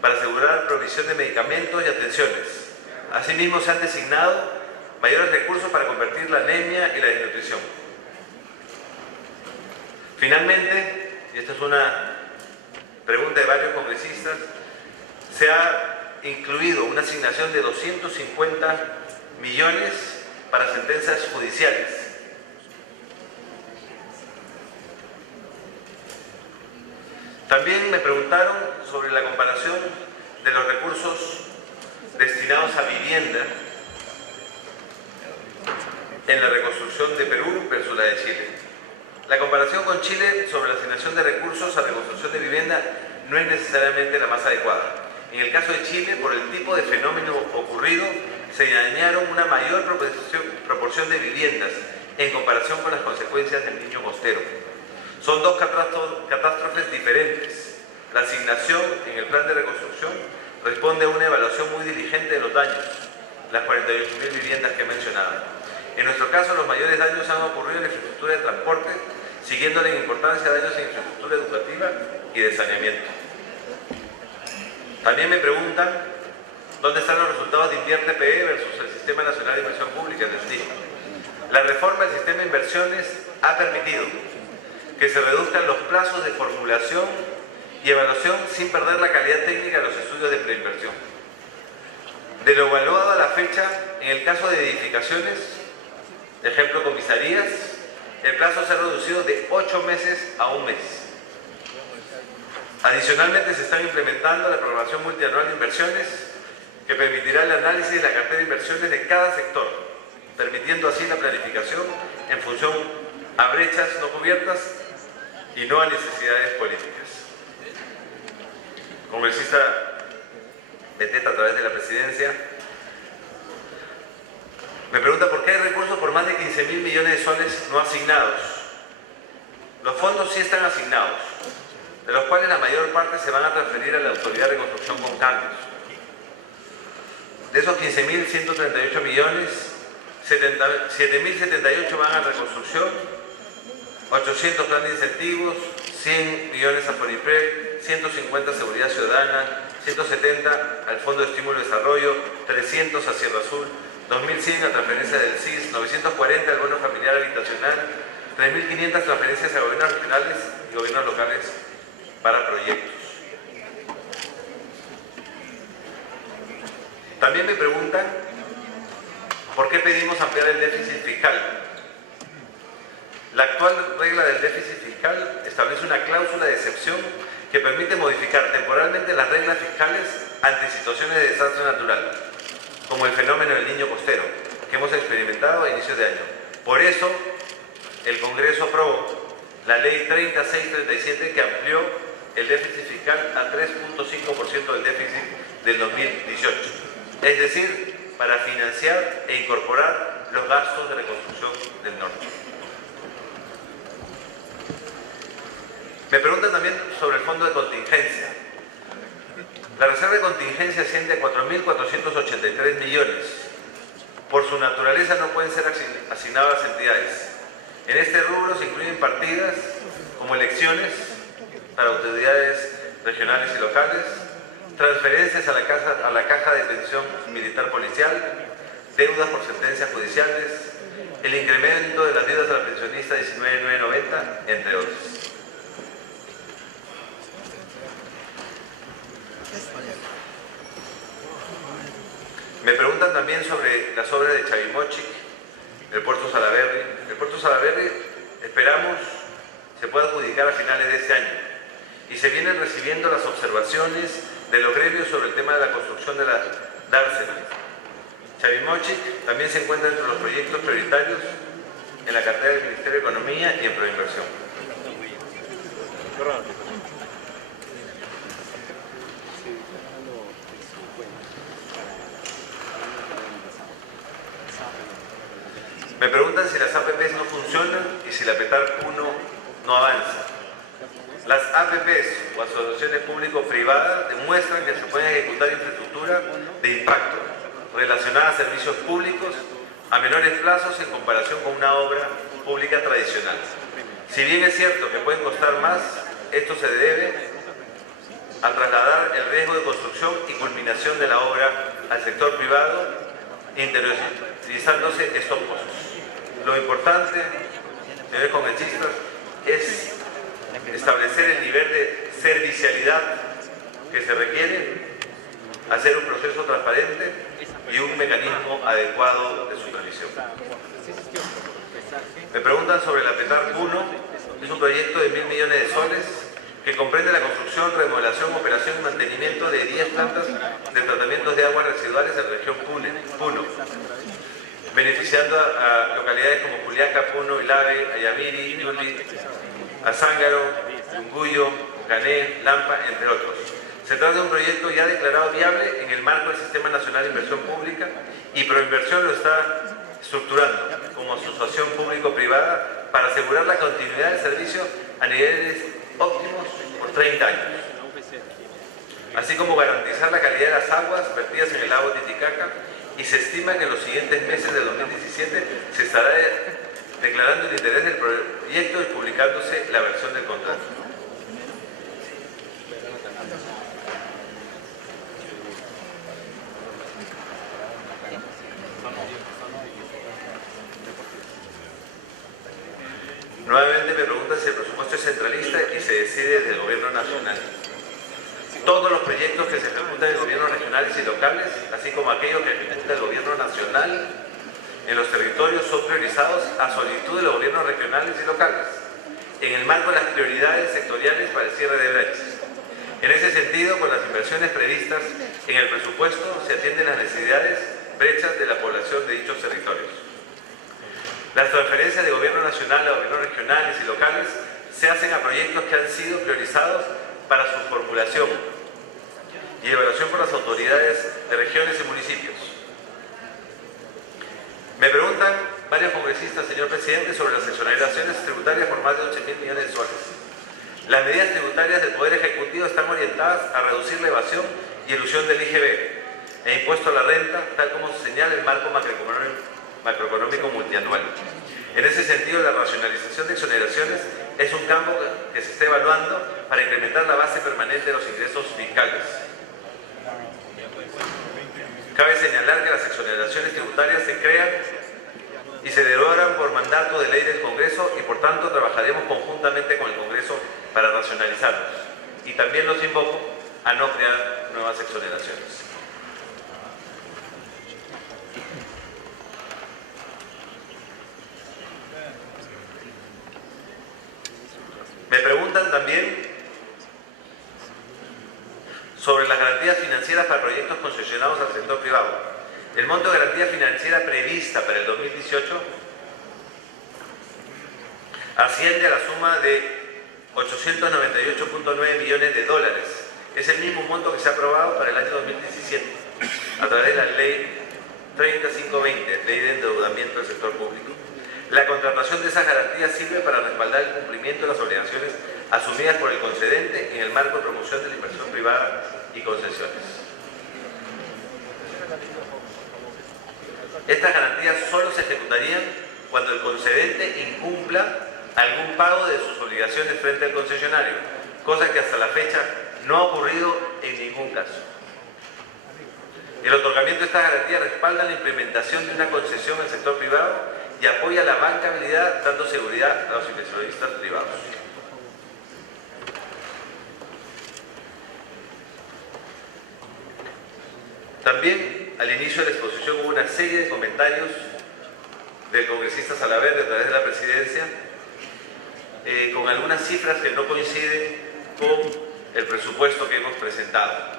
para asegurar provisión de medicamentos y atenciones. Asimismo, se han designado mayores recursos para convertir la anemia y la desnutrición. Finalmente, y esta es una pregunta de varios congresistas, se ha incluido una asignación de 250 millones para sentencias judiciales. También me preguntaron sobre la comparación de los recursos destinados a vivienda en la reconstrucción de Perú versus la de Chile. La comparación con Chile sobre la asignación de recursos a reconstrucción de vivienda no es necesariamente la más adecuada. En el caso de Chile, por el tipo de fenómeno ocurrido, se dañaron una mayor proporción de viviendas en comparación con las consecuencias del Niño Costero. Son dos catástrofes diferentes. La asignación en el plan de reconstrucción responde a una evaluación muy diligente de los daños, las 48.000 viviendas que he mencionado. En nuestro caso, los mayores daños han ocurrido en la infraestructura de transporte, siguiendo en importancia daños en infraestructura educativa y de saneamiento. También me preguntan dónde están los resultados de Invierte PE versus el Sistema Nacional de Inversión Pública, el SNIP. La reforma del sistema de inversiones ha permitido que se reduzcan los plazos de formulación y evaluación sin perder la calidad técnica de los estudios de preinversión. De lo evaluado a la fecha, en el caso de edificaciones, ejemplo comisarías, el plazo se ha reducido de 8 meses a 1 mes. Adicionalmente, se están implementando la programación multianual de inversiones que permitirá el análisis de la cartera de inversiones de cada sector, permitiendo así la planificación en función a brechas no cubiertas y no a necesidades políticas. Congresista Beteta, a través de la presidencia, me pregunta por qué hay recursos por más de 15.000 millones de soles no asignados. Los fondos sí están asignados, de los cuales la mayor parte se van a transferir a la Autoridad de Reconstrucción con cambios. De esos 15.138 millones, 7.078 van a reconstrucción, 800 plan de incentivos, 100 millones a FONIPRED, 150 a Seguridad Ciudadana, 170 al Fondo de Estímulo y Desarrollo, 300 a Sierra Azul, 2.100 a transferencia del CIS, 940 al bono familiar habitacional, 3.500 transferencias a gobiernos regionales y gobiernos locales para proyectos. También me preguntan por qué pedimos ampliar el déficit fiscal. La actual regla del déficit fiscal establece una cláusula de excepción que permite modificar temporalmente las reglas fiscales ante situaciones de desastre natural, como el fenómeno del Niño Costero, que hemos experimentado a inicios de año. Por eso, el Congreso aprobó la Ley 3637, que amplió el déficit fiscal a 3.5% del déficit del 2018. Es decir, para financiar e incorporar los gastos de reconstrucción del norte. Me preguntan también sobre el fondo de contingencia. La reserva de contingencia asciende a 4.483 millones. Por su naturaleza no pueden ser asignadas a las entidades. En este rubro se incluyen partidas como elecciones para autoridades regionales y locales, transferencias a la caja de pensión militar policial, deudas por sentencias judiciales, el incremento de las deudas a la pensionista 19.990, entre otros. Me preguntan también sobre las obras de Chavimochic, el Puerto Salaberry. El Puerto Salaberry esperamos se pueda adjudicar a finales de este año y se vienen recibiendo las observaciones de los gremios sobre el tema de la construcción de la dársena. Chavimochic también se encuentra entre los proyectos prioritarios en la cartera del Ministerio de Economía y en Proinversión. Me preguntan si las APPs no funcionan y si la PETAR 1 no avanza. Las APPs o asociaciones público-privadas demuestran que se puede ejecutar infraestructura de impacto relacionada a servicios públicos a menores plazos en comparación con una obra pública tradicional. Si bien es cierto que pueden costar más, esto se debe a trasladar el riesgo de construcción y culminación de la obra al sector privado, interiorizándose estos costos. Lo importante, señores congresistas, es establecer el nivel de servicialidad que se requiere, hacer un proceso transparente y un mecanismo adecuado de supervisión. Me preguntan sobre la PETAR 1, es un proyecto de 1.000 millones de soles que comprende la construcción, remodelación, operación y mantenimiento de 10 plantas de tratamientos de aguas residuales en la región Puno, beneficiando a localidades como Juliaca, Puno, Ilave, Ayamiri, Yuli, Azángaro, Yunguyo, Cané, Lampa, entre otros. Se trata de un proyecto ya declarado viable en el marco del Sistema Nacional de Inversión Pública y Proinversión lo está estructurando como asociación público-privada para asegurar la continuidad del servicio a niveles óptimos por 30 años, así como garantizar la calidad de las aguas vertidas en el lago Titicaca, y se estima que en los siguientes meses de 2017 se estará declarando el interés del proyecto y publicándose la versión del contrato. Nuevamente me preguntan si el presupuesto es centralista y se decide desde el gobierno nacional. Todos los proyectos que se ejecutan en gobiernos regionales y locales, así como aquellos que ejecuta el gobierno nacional en los territorios, son priorizados a solicitud de los gobiernos regionales y locales, en el marco de las prioridades sectoriales para el cierre de brechas. En ese sentido, con las inversiones previstas en el presupuesto, se atienden las necesidades brechas de la población de dichos territorios. Las transferencias de gobierno nacional a gobiernos regionales y locales se hacen a proyectos que han sido priorizados para su formulación y evaluación por las autoridades de regiones y municipios. Me preguntan varios congresistas, señor presidente, sobre las exoneraciones tributarias por más de 8.000 millones de soles. Las medidas tributarias del Poder Ejecutivo están orientadas a reducir la evasión y elusión del IGB e impuesto a la renta, tal como se señala el marco macroeconómico multianual. En ese sentido, la racionalización de exoneraciones es un campo que se está evaluando para incrementar la base permanente de los ingresos fiscales. Cabe señalar que las exoneraciones tributarias se crean y se derogan por mandato de ley del Congreso y por tanto trabajaremos conjuntamente con el Congreso para racionalizarlos. Y también los invoco a no crear nuevas exoneraciones. Me preguntan también sobre las garantías financieras para proyectos concesionados al sector privado. El monto de garantía financiera prevista para el 2018 asciende a la suma de 898.9 millones de dólares. Es el mismo monto que se ha aprobado para el año 2017 a través de la Ley 3520, Ley de Endeudamiento del Sector Público. La contratación de esas garantías sirve para respaldar el cumplimiento de las obligaciones asumidas por el concedente en el marco de promoción de la inversión privada y concesiones. Estas garantías solo se ejecutarían cuando el concedente incumpla algún pago de sus obligaciones frente al concesionario, cosa que hasta la fecha no ha ocurrido en ningún caso. El otorgamiento de estas garantías respalda la implementación de una concesión al sector privado y apoya la bancabilidad, dando seguridad a los inversionistas privados. También, al inicio de la exposición hubo una serie de comentarios del congresista Salaverry a través de la presidencia, con algunas cifras que no coinciden con el presupuesto que hemos presentado.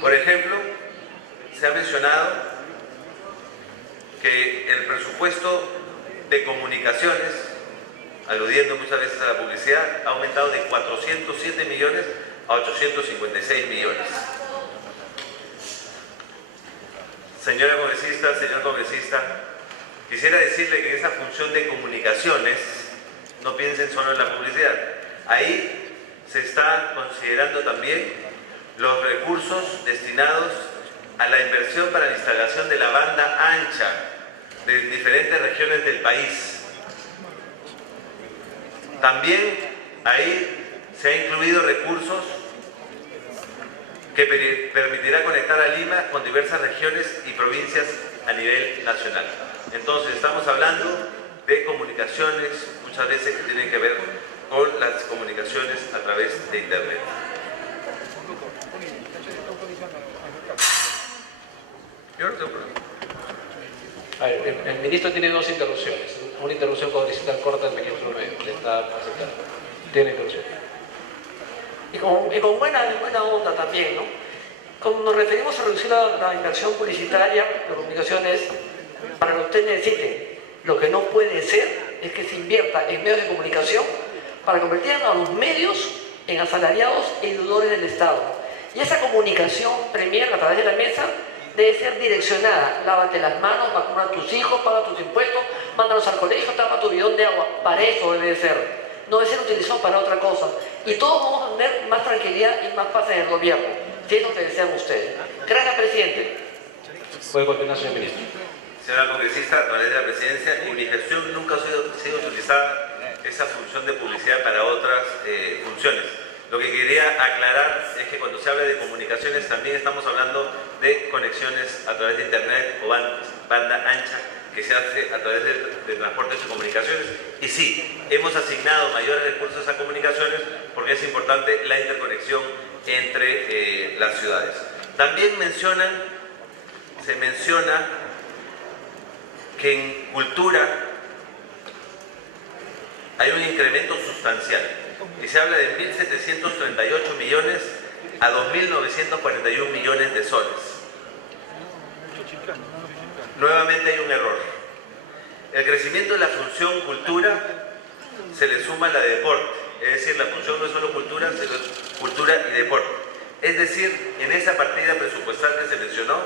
Por ejemplo, se ha mencionado que el presupuesto de comunicaciones, aludiendo muchas veces a la publicidad, ha aumentado de 407 millones a 856 millones. Señora congresista, señor congresista, quisiera decirle que en esa función de comunicaciones, no piensen solo en la publicidad, ahí se está considerando también los recursos destinados a la inversión para la instalación de la banda ancha de diferentes regiones del país. También ahí se ha incluido recursos que permitirá conectar a Lima con diversas regiones y provincias a nivel nacional. Entonces estamos hablando de comunicaciones, muchas veces que tienen que ver con las comunicaciones a través de Internet. Yo no tengo problema. A ver, el ministro tiene dos interrupciones. Una interrupción congresista corta del ministro medio. Le está aceptando. Tiene interrupción. Y con buena onda también, ¿no? Cuando nos referimos a reducir la inversión publicitaria de comunicaciones, para que ustedes necesiten, lo que no puede ser es que se invierta en medios de comunicación para convertir a los medios en asalariados e deudores del Estado. Y esa comunicación, Premier, a través de la mesa, debe ser direccionada. Lávate las manos, vacuna a tus hijos, paga tus impuestos, mándalos al colegio, tapa tu bidón de agua. Para eso debe ser. No debe ser utilizado para otra cosa. Y todos vamos a tener más tranquilidad y más paz en el gobierno, si es lo que desean ustedes. Gracias, presidente. Puede continuar, señor ministro. Señora congresista, a través de la presidencia, en mi gestión nunca ha sido utilizada esa función de publicidad para otras funciones. Lo que quería aclarar es que cuando se habla de comunicaciones también estamos hablando de conexiones a través de Internet o banda ancha que se hace a través de transportes y comunicaciones. Y sí, hemos asignado mayores recursos a comunicaciones porque es importante la interconexión entre las ciudades. También se menciona que en cultura hay un incremento sustancial y se habla de 1.738 millones a 2.941 millones de soles. Nuevamente hay un error. El crecimiento de la función cultura se le suma la de deporte, es decir, la función no es solo cultura, sino cultura y deporte. Es decir, en esa partida presupuestal que se mencionó,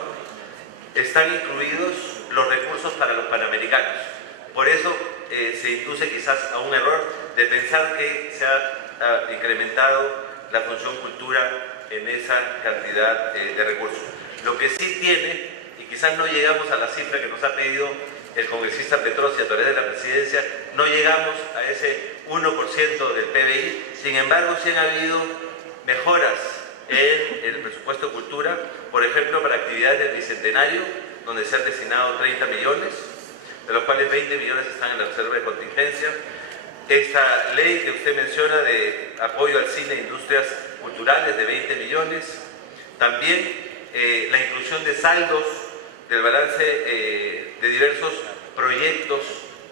están incluidos los recursos para los panamericanos. Por eso se induce quizás a un error de pensar que se ha incrementado la función cultura en esa cantidad de recursos. Lo que sí tiene, y quizás no llegamos a la cifra que nos ha pedido el congresista Petrosi a través de la presidencia, no llegamos a ese 1% del PBI, sin embargo sí han habido mejoras en el presupuesto de cultura, por ejemplo para actividades del Bicentenario, donde se han destinado 30 millones, de los cuales 20 millones están en la reserva de contingencia. Esta ley que usted menciona de apoyo al cine e industrias culturales de 20 millones. También la inclusión de saldos del balance de diversos proyectos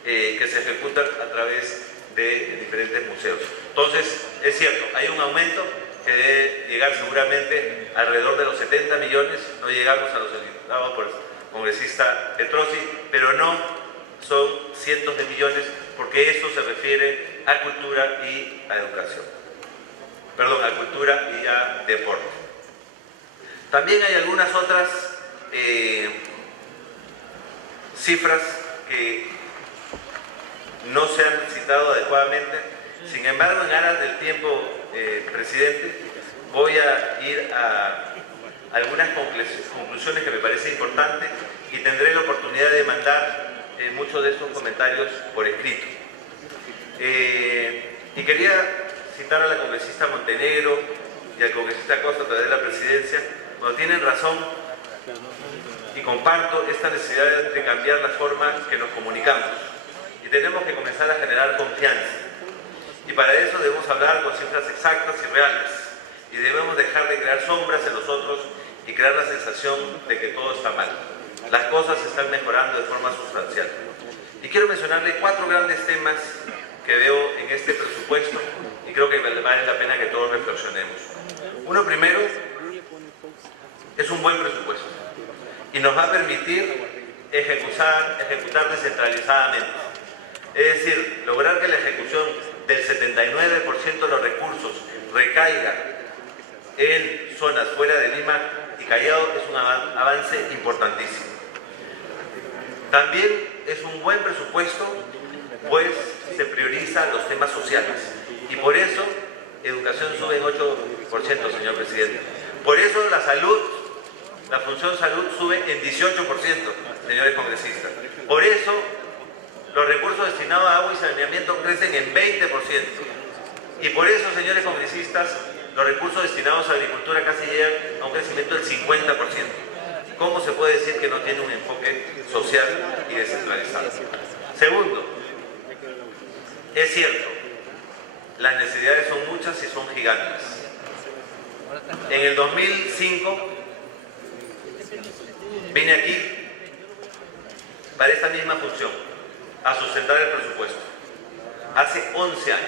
que se ejecutan a través de diferentes museos. Entonces, es cierto, hay un aumento que debe llegar seguramente alrededor de los 70 millones, no llegamos a los solicitados por el congresista Petrosi, pero no son cientos de millones, porque esto se refiere a cultura y a educación. Perdón, a cultura y a deporte. También hay algunas otras cifras que no se han citado adecuadamente. Sin embargo, en aras del tiempo, presidente, voy a ir a algunas conclusiones que me parece importante y tendré la oportunidad de mandar muchos de estos comentarios por escrito. Y quería citar a la congresista Montenegro y al congresista Costa a través de la presidencia, cuando tienen razón, y comparto esta necesidad de cambiar la forma que nos comunicamos. Y tenemos que comenzar a generar confianza. Y para eso debemos hablar con cifras exactas y reales. Y debemos dejar de crear sombras en nosotros y crear la sensación de que todo está mal. Las cosas se están mejorando de forma sustancial. Y quiero mencionarle 4 grandes temas que veo en este presupuesto y creo que vale la pena que todos reflexionemos. Uno primero, es un buen presupuesto y nos va a permitir ejecutar descentralizadamente. Es decir, lograr que la ejecución del 79% de los recursos recaiga en zonas fuera de Lima y Callao es un avance importantísimo. También es un buen presupuesto, pues se priorizan los temas sociales y por eso educación sube en 8%, señor presidente. Por eso la salud, la función salud sube en 18%, señores congresistas. Por eso los recursos destinados a agua y saneamiento crecen en 20%. Y por eso, señores congresistas, los recursos destinados a agricultura casi llegan a un crecimiento del 50%. ¿Cómo se puede decir que no tiene un enfoque social y descentralizado? Segundo, es cierto, las necesidades son muchas y son gigantes. En el 2005 vine aquí para esta misma función, a sustentar el presupuesto, hace 11 años.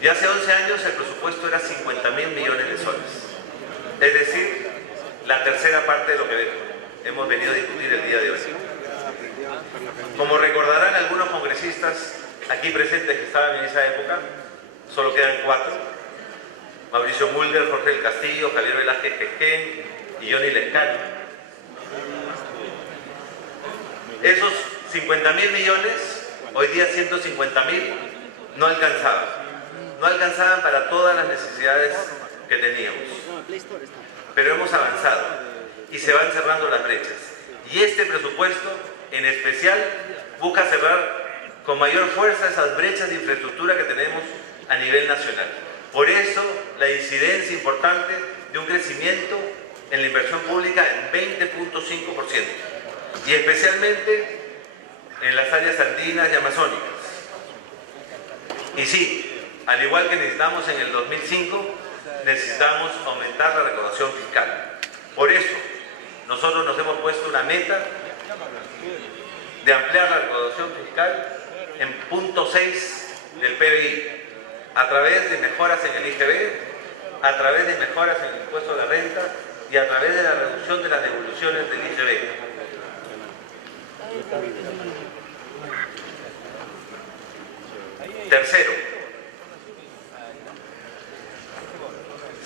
Y hace 11 años el presupuesto era 50.000 millones de soles, es decir, la tercera parte de lo que hemos venido a discutir el día de hoy. Como recordarán algunos congresistas aquí presentes que estaban en esa época, solo quedan 4, Mauricio Mulder, Jorge del Castillo, Javier Velázquez Quequén y Johnny Lescano. Esos 50.000 millones, hoy día 150.000, no alcanzaban para todas las necesidades que teníamos. Pero hemos avanzado y se van cerrando las brechas. Y este presupuesto, en especial, busca cerrar con mayor fuerza esas brechas de infraestructura que tenemos a nivel nacional. Por eso, la incidencia importante de un crecimiento en la inversión pública en 20.5%, y especialmente en las áreas andinas y amazónicas. Y sí, al igual que necesitamos en el 2005, necesitamos aumentar la recaudación fiscal. Por eso, nosotros nos hemos puesto una meta de ampliar la recaudación fiscal en 0.6 del PBI, a través de mejoras en el IGB, a través de mejoras en el impuesto a la renta y a través de la reducción de las devoluciones del IGB. Tercero,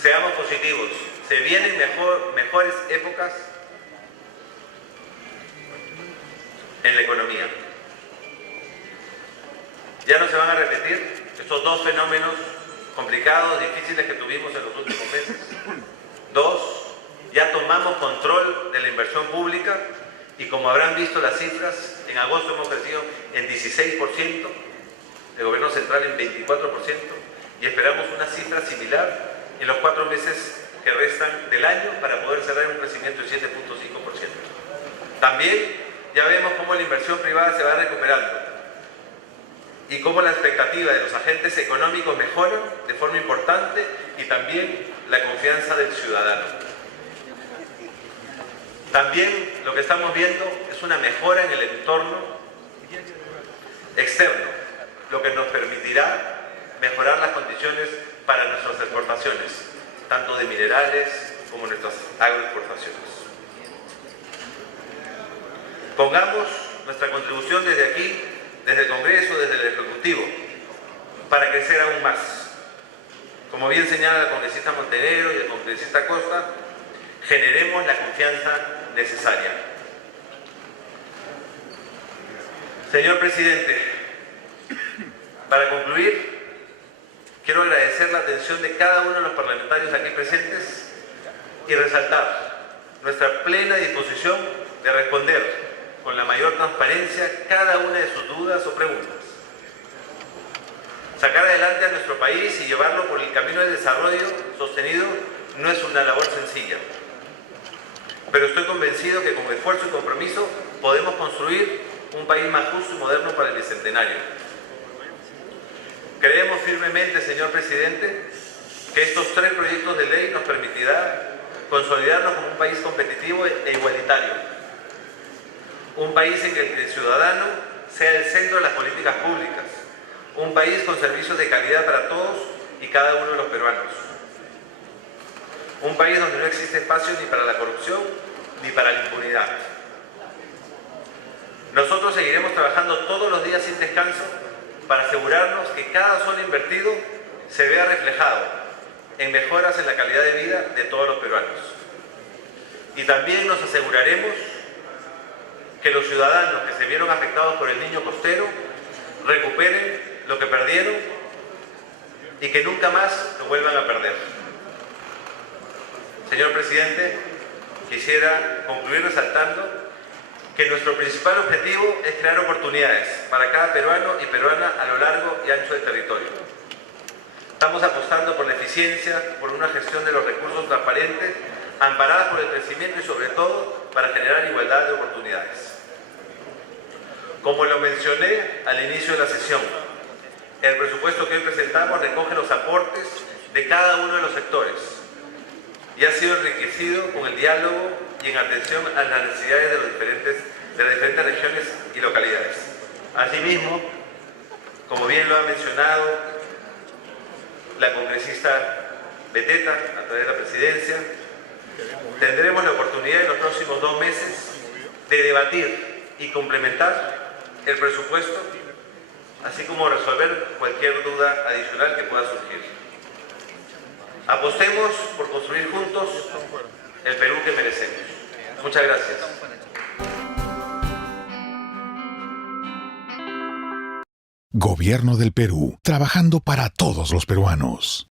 seamos positivos, se vienen mejores épocas en la economía. Ya no se van a repetir estos dos fenómenos complicados, difíciles que tuvimos en los últimos meses. 2, ya tomamos control de la inversión pública y como habrán visto las cifras, en agosto hemos crecido en 16%, el gobierno central en 24% y esperamos una cifra similar en los 4 meses que restan del año para poder cerrar un crecimiento de 7.5%. También ya vemos cómo la inversión privada se va recuperando y cómo la expectativa de los agentes económicos mejora de forma importante y también la confianza del ciudadano. También lo que estamos viendo es una mejora en el entorno externo, lo que nos permitirá mejorar las condiciones para nuestras exportaciones, tanto de minerales como nuestras agroexportaciones. Pongamos nuestra contribución desde aquí, desde el Congreso, desde el Ejecutivo, para crecer aún más. Como bien señala la congresista Montenegro y el congresista Costa, generemos la confianza necesaria. Señor presidente, para concluir, quiero agradecer la atención de cada uno de los parlamentarios aquí presentes y resaltar nuestra plena disposición de responder con la mayor transparencia cada una de sus dudas o preguntas. Sacar adelante a nuestro país y llevarlo por el camino del desarrollo sostenido no es una labor sencilla, pero estoy convencido que con esfuerzo y compromiso podemos construir un país más justo y moderno para el Bicentenario. Creemos firmemente, señor presidente, que estos 3 proyectos de ley nos permitirá consolidarnos como un país competitivo e igualitario. Un país en el que el ciudadano sea el centro de las políticas públicas. Un país con servicios de calidad para todos y cada uno de los peruanos. Un país donde no existe espacio ni para la corrupción ni para la impunidad. Nosotros seguiremos trabajando todos los días sin descanso para asegurarnos que cada sol invertido se vea reflejado en mejoras en la calidad de vida de todos los peruanos. Y también nos aseguraremos que los ciudadanos que se vieron afectados por el niño costero recuperen lo que perdieron y que nunca más lo vuelvan a perder. Señor presidente, quisiera concluir resaltando que nuestro principal objetivo es crear oportunidades para cada peruano y peruana a lo largo y ancho del territorio. Estamos apostando por la eficiencia, por una gestión de los recursos transparentes, amparada por el crecimiento y sobre todo para generar igualdad de oportunidades. Como lo mencioné al inicio de la sesión, El presupuesto que hoy presentamos recoge los aportes de cada uno de los sectores y ha sido enriquecido con el diálogo y en atención a las necesidades de las diferentes regiones y localidades. Asimismo, como bien lo ha mencionado la congresista Beteta a través de la presidencia, tendremos la oportunidad en los próximos 2 meses de debatir y complementar el presupuesto, así como resolver cualquier duda adicional que pueda surgir. Apostemos por construir juntos el Perú que merecemos. Muchas gracias. Gobierno del Perú, trabajando para todos los peruanos.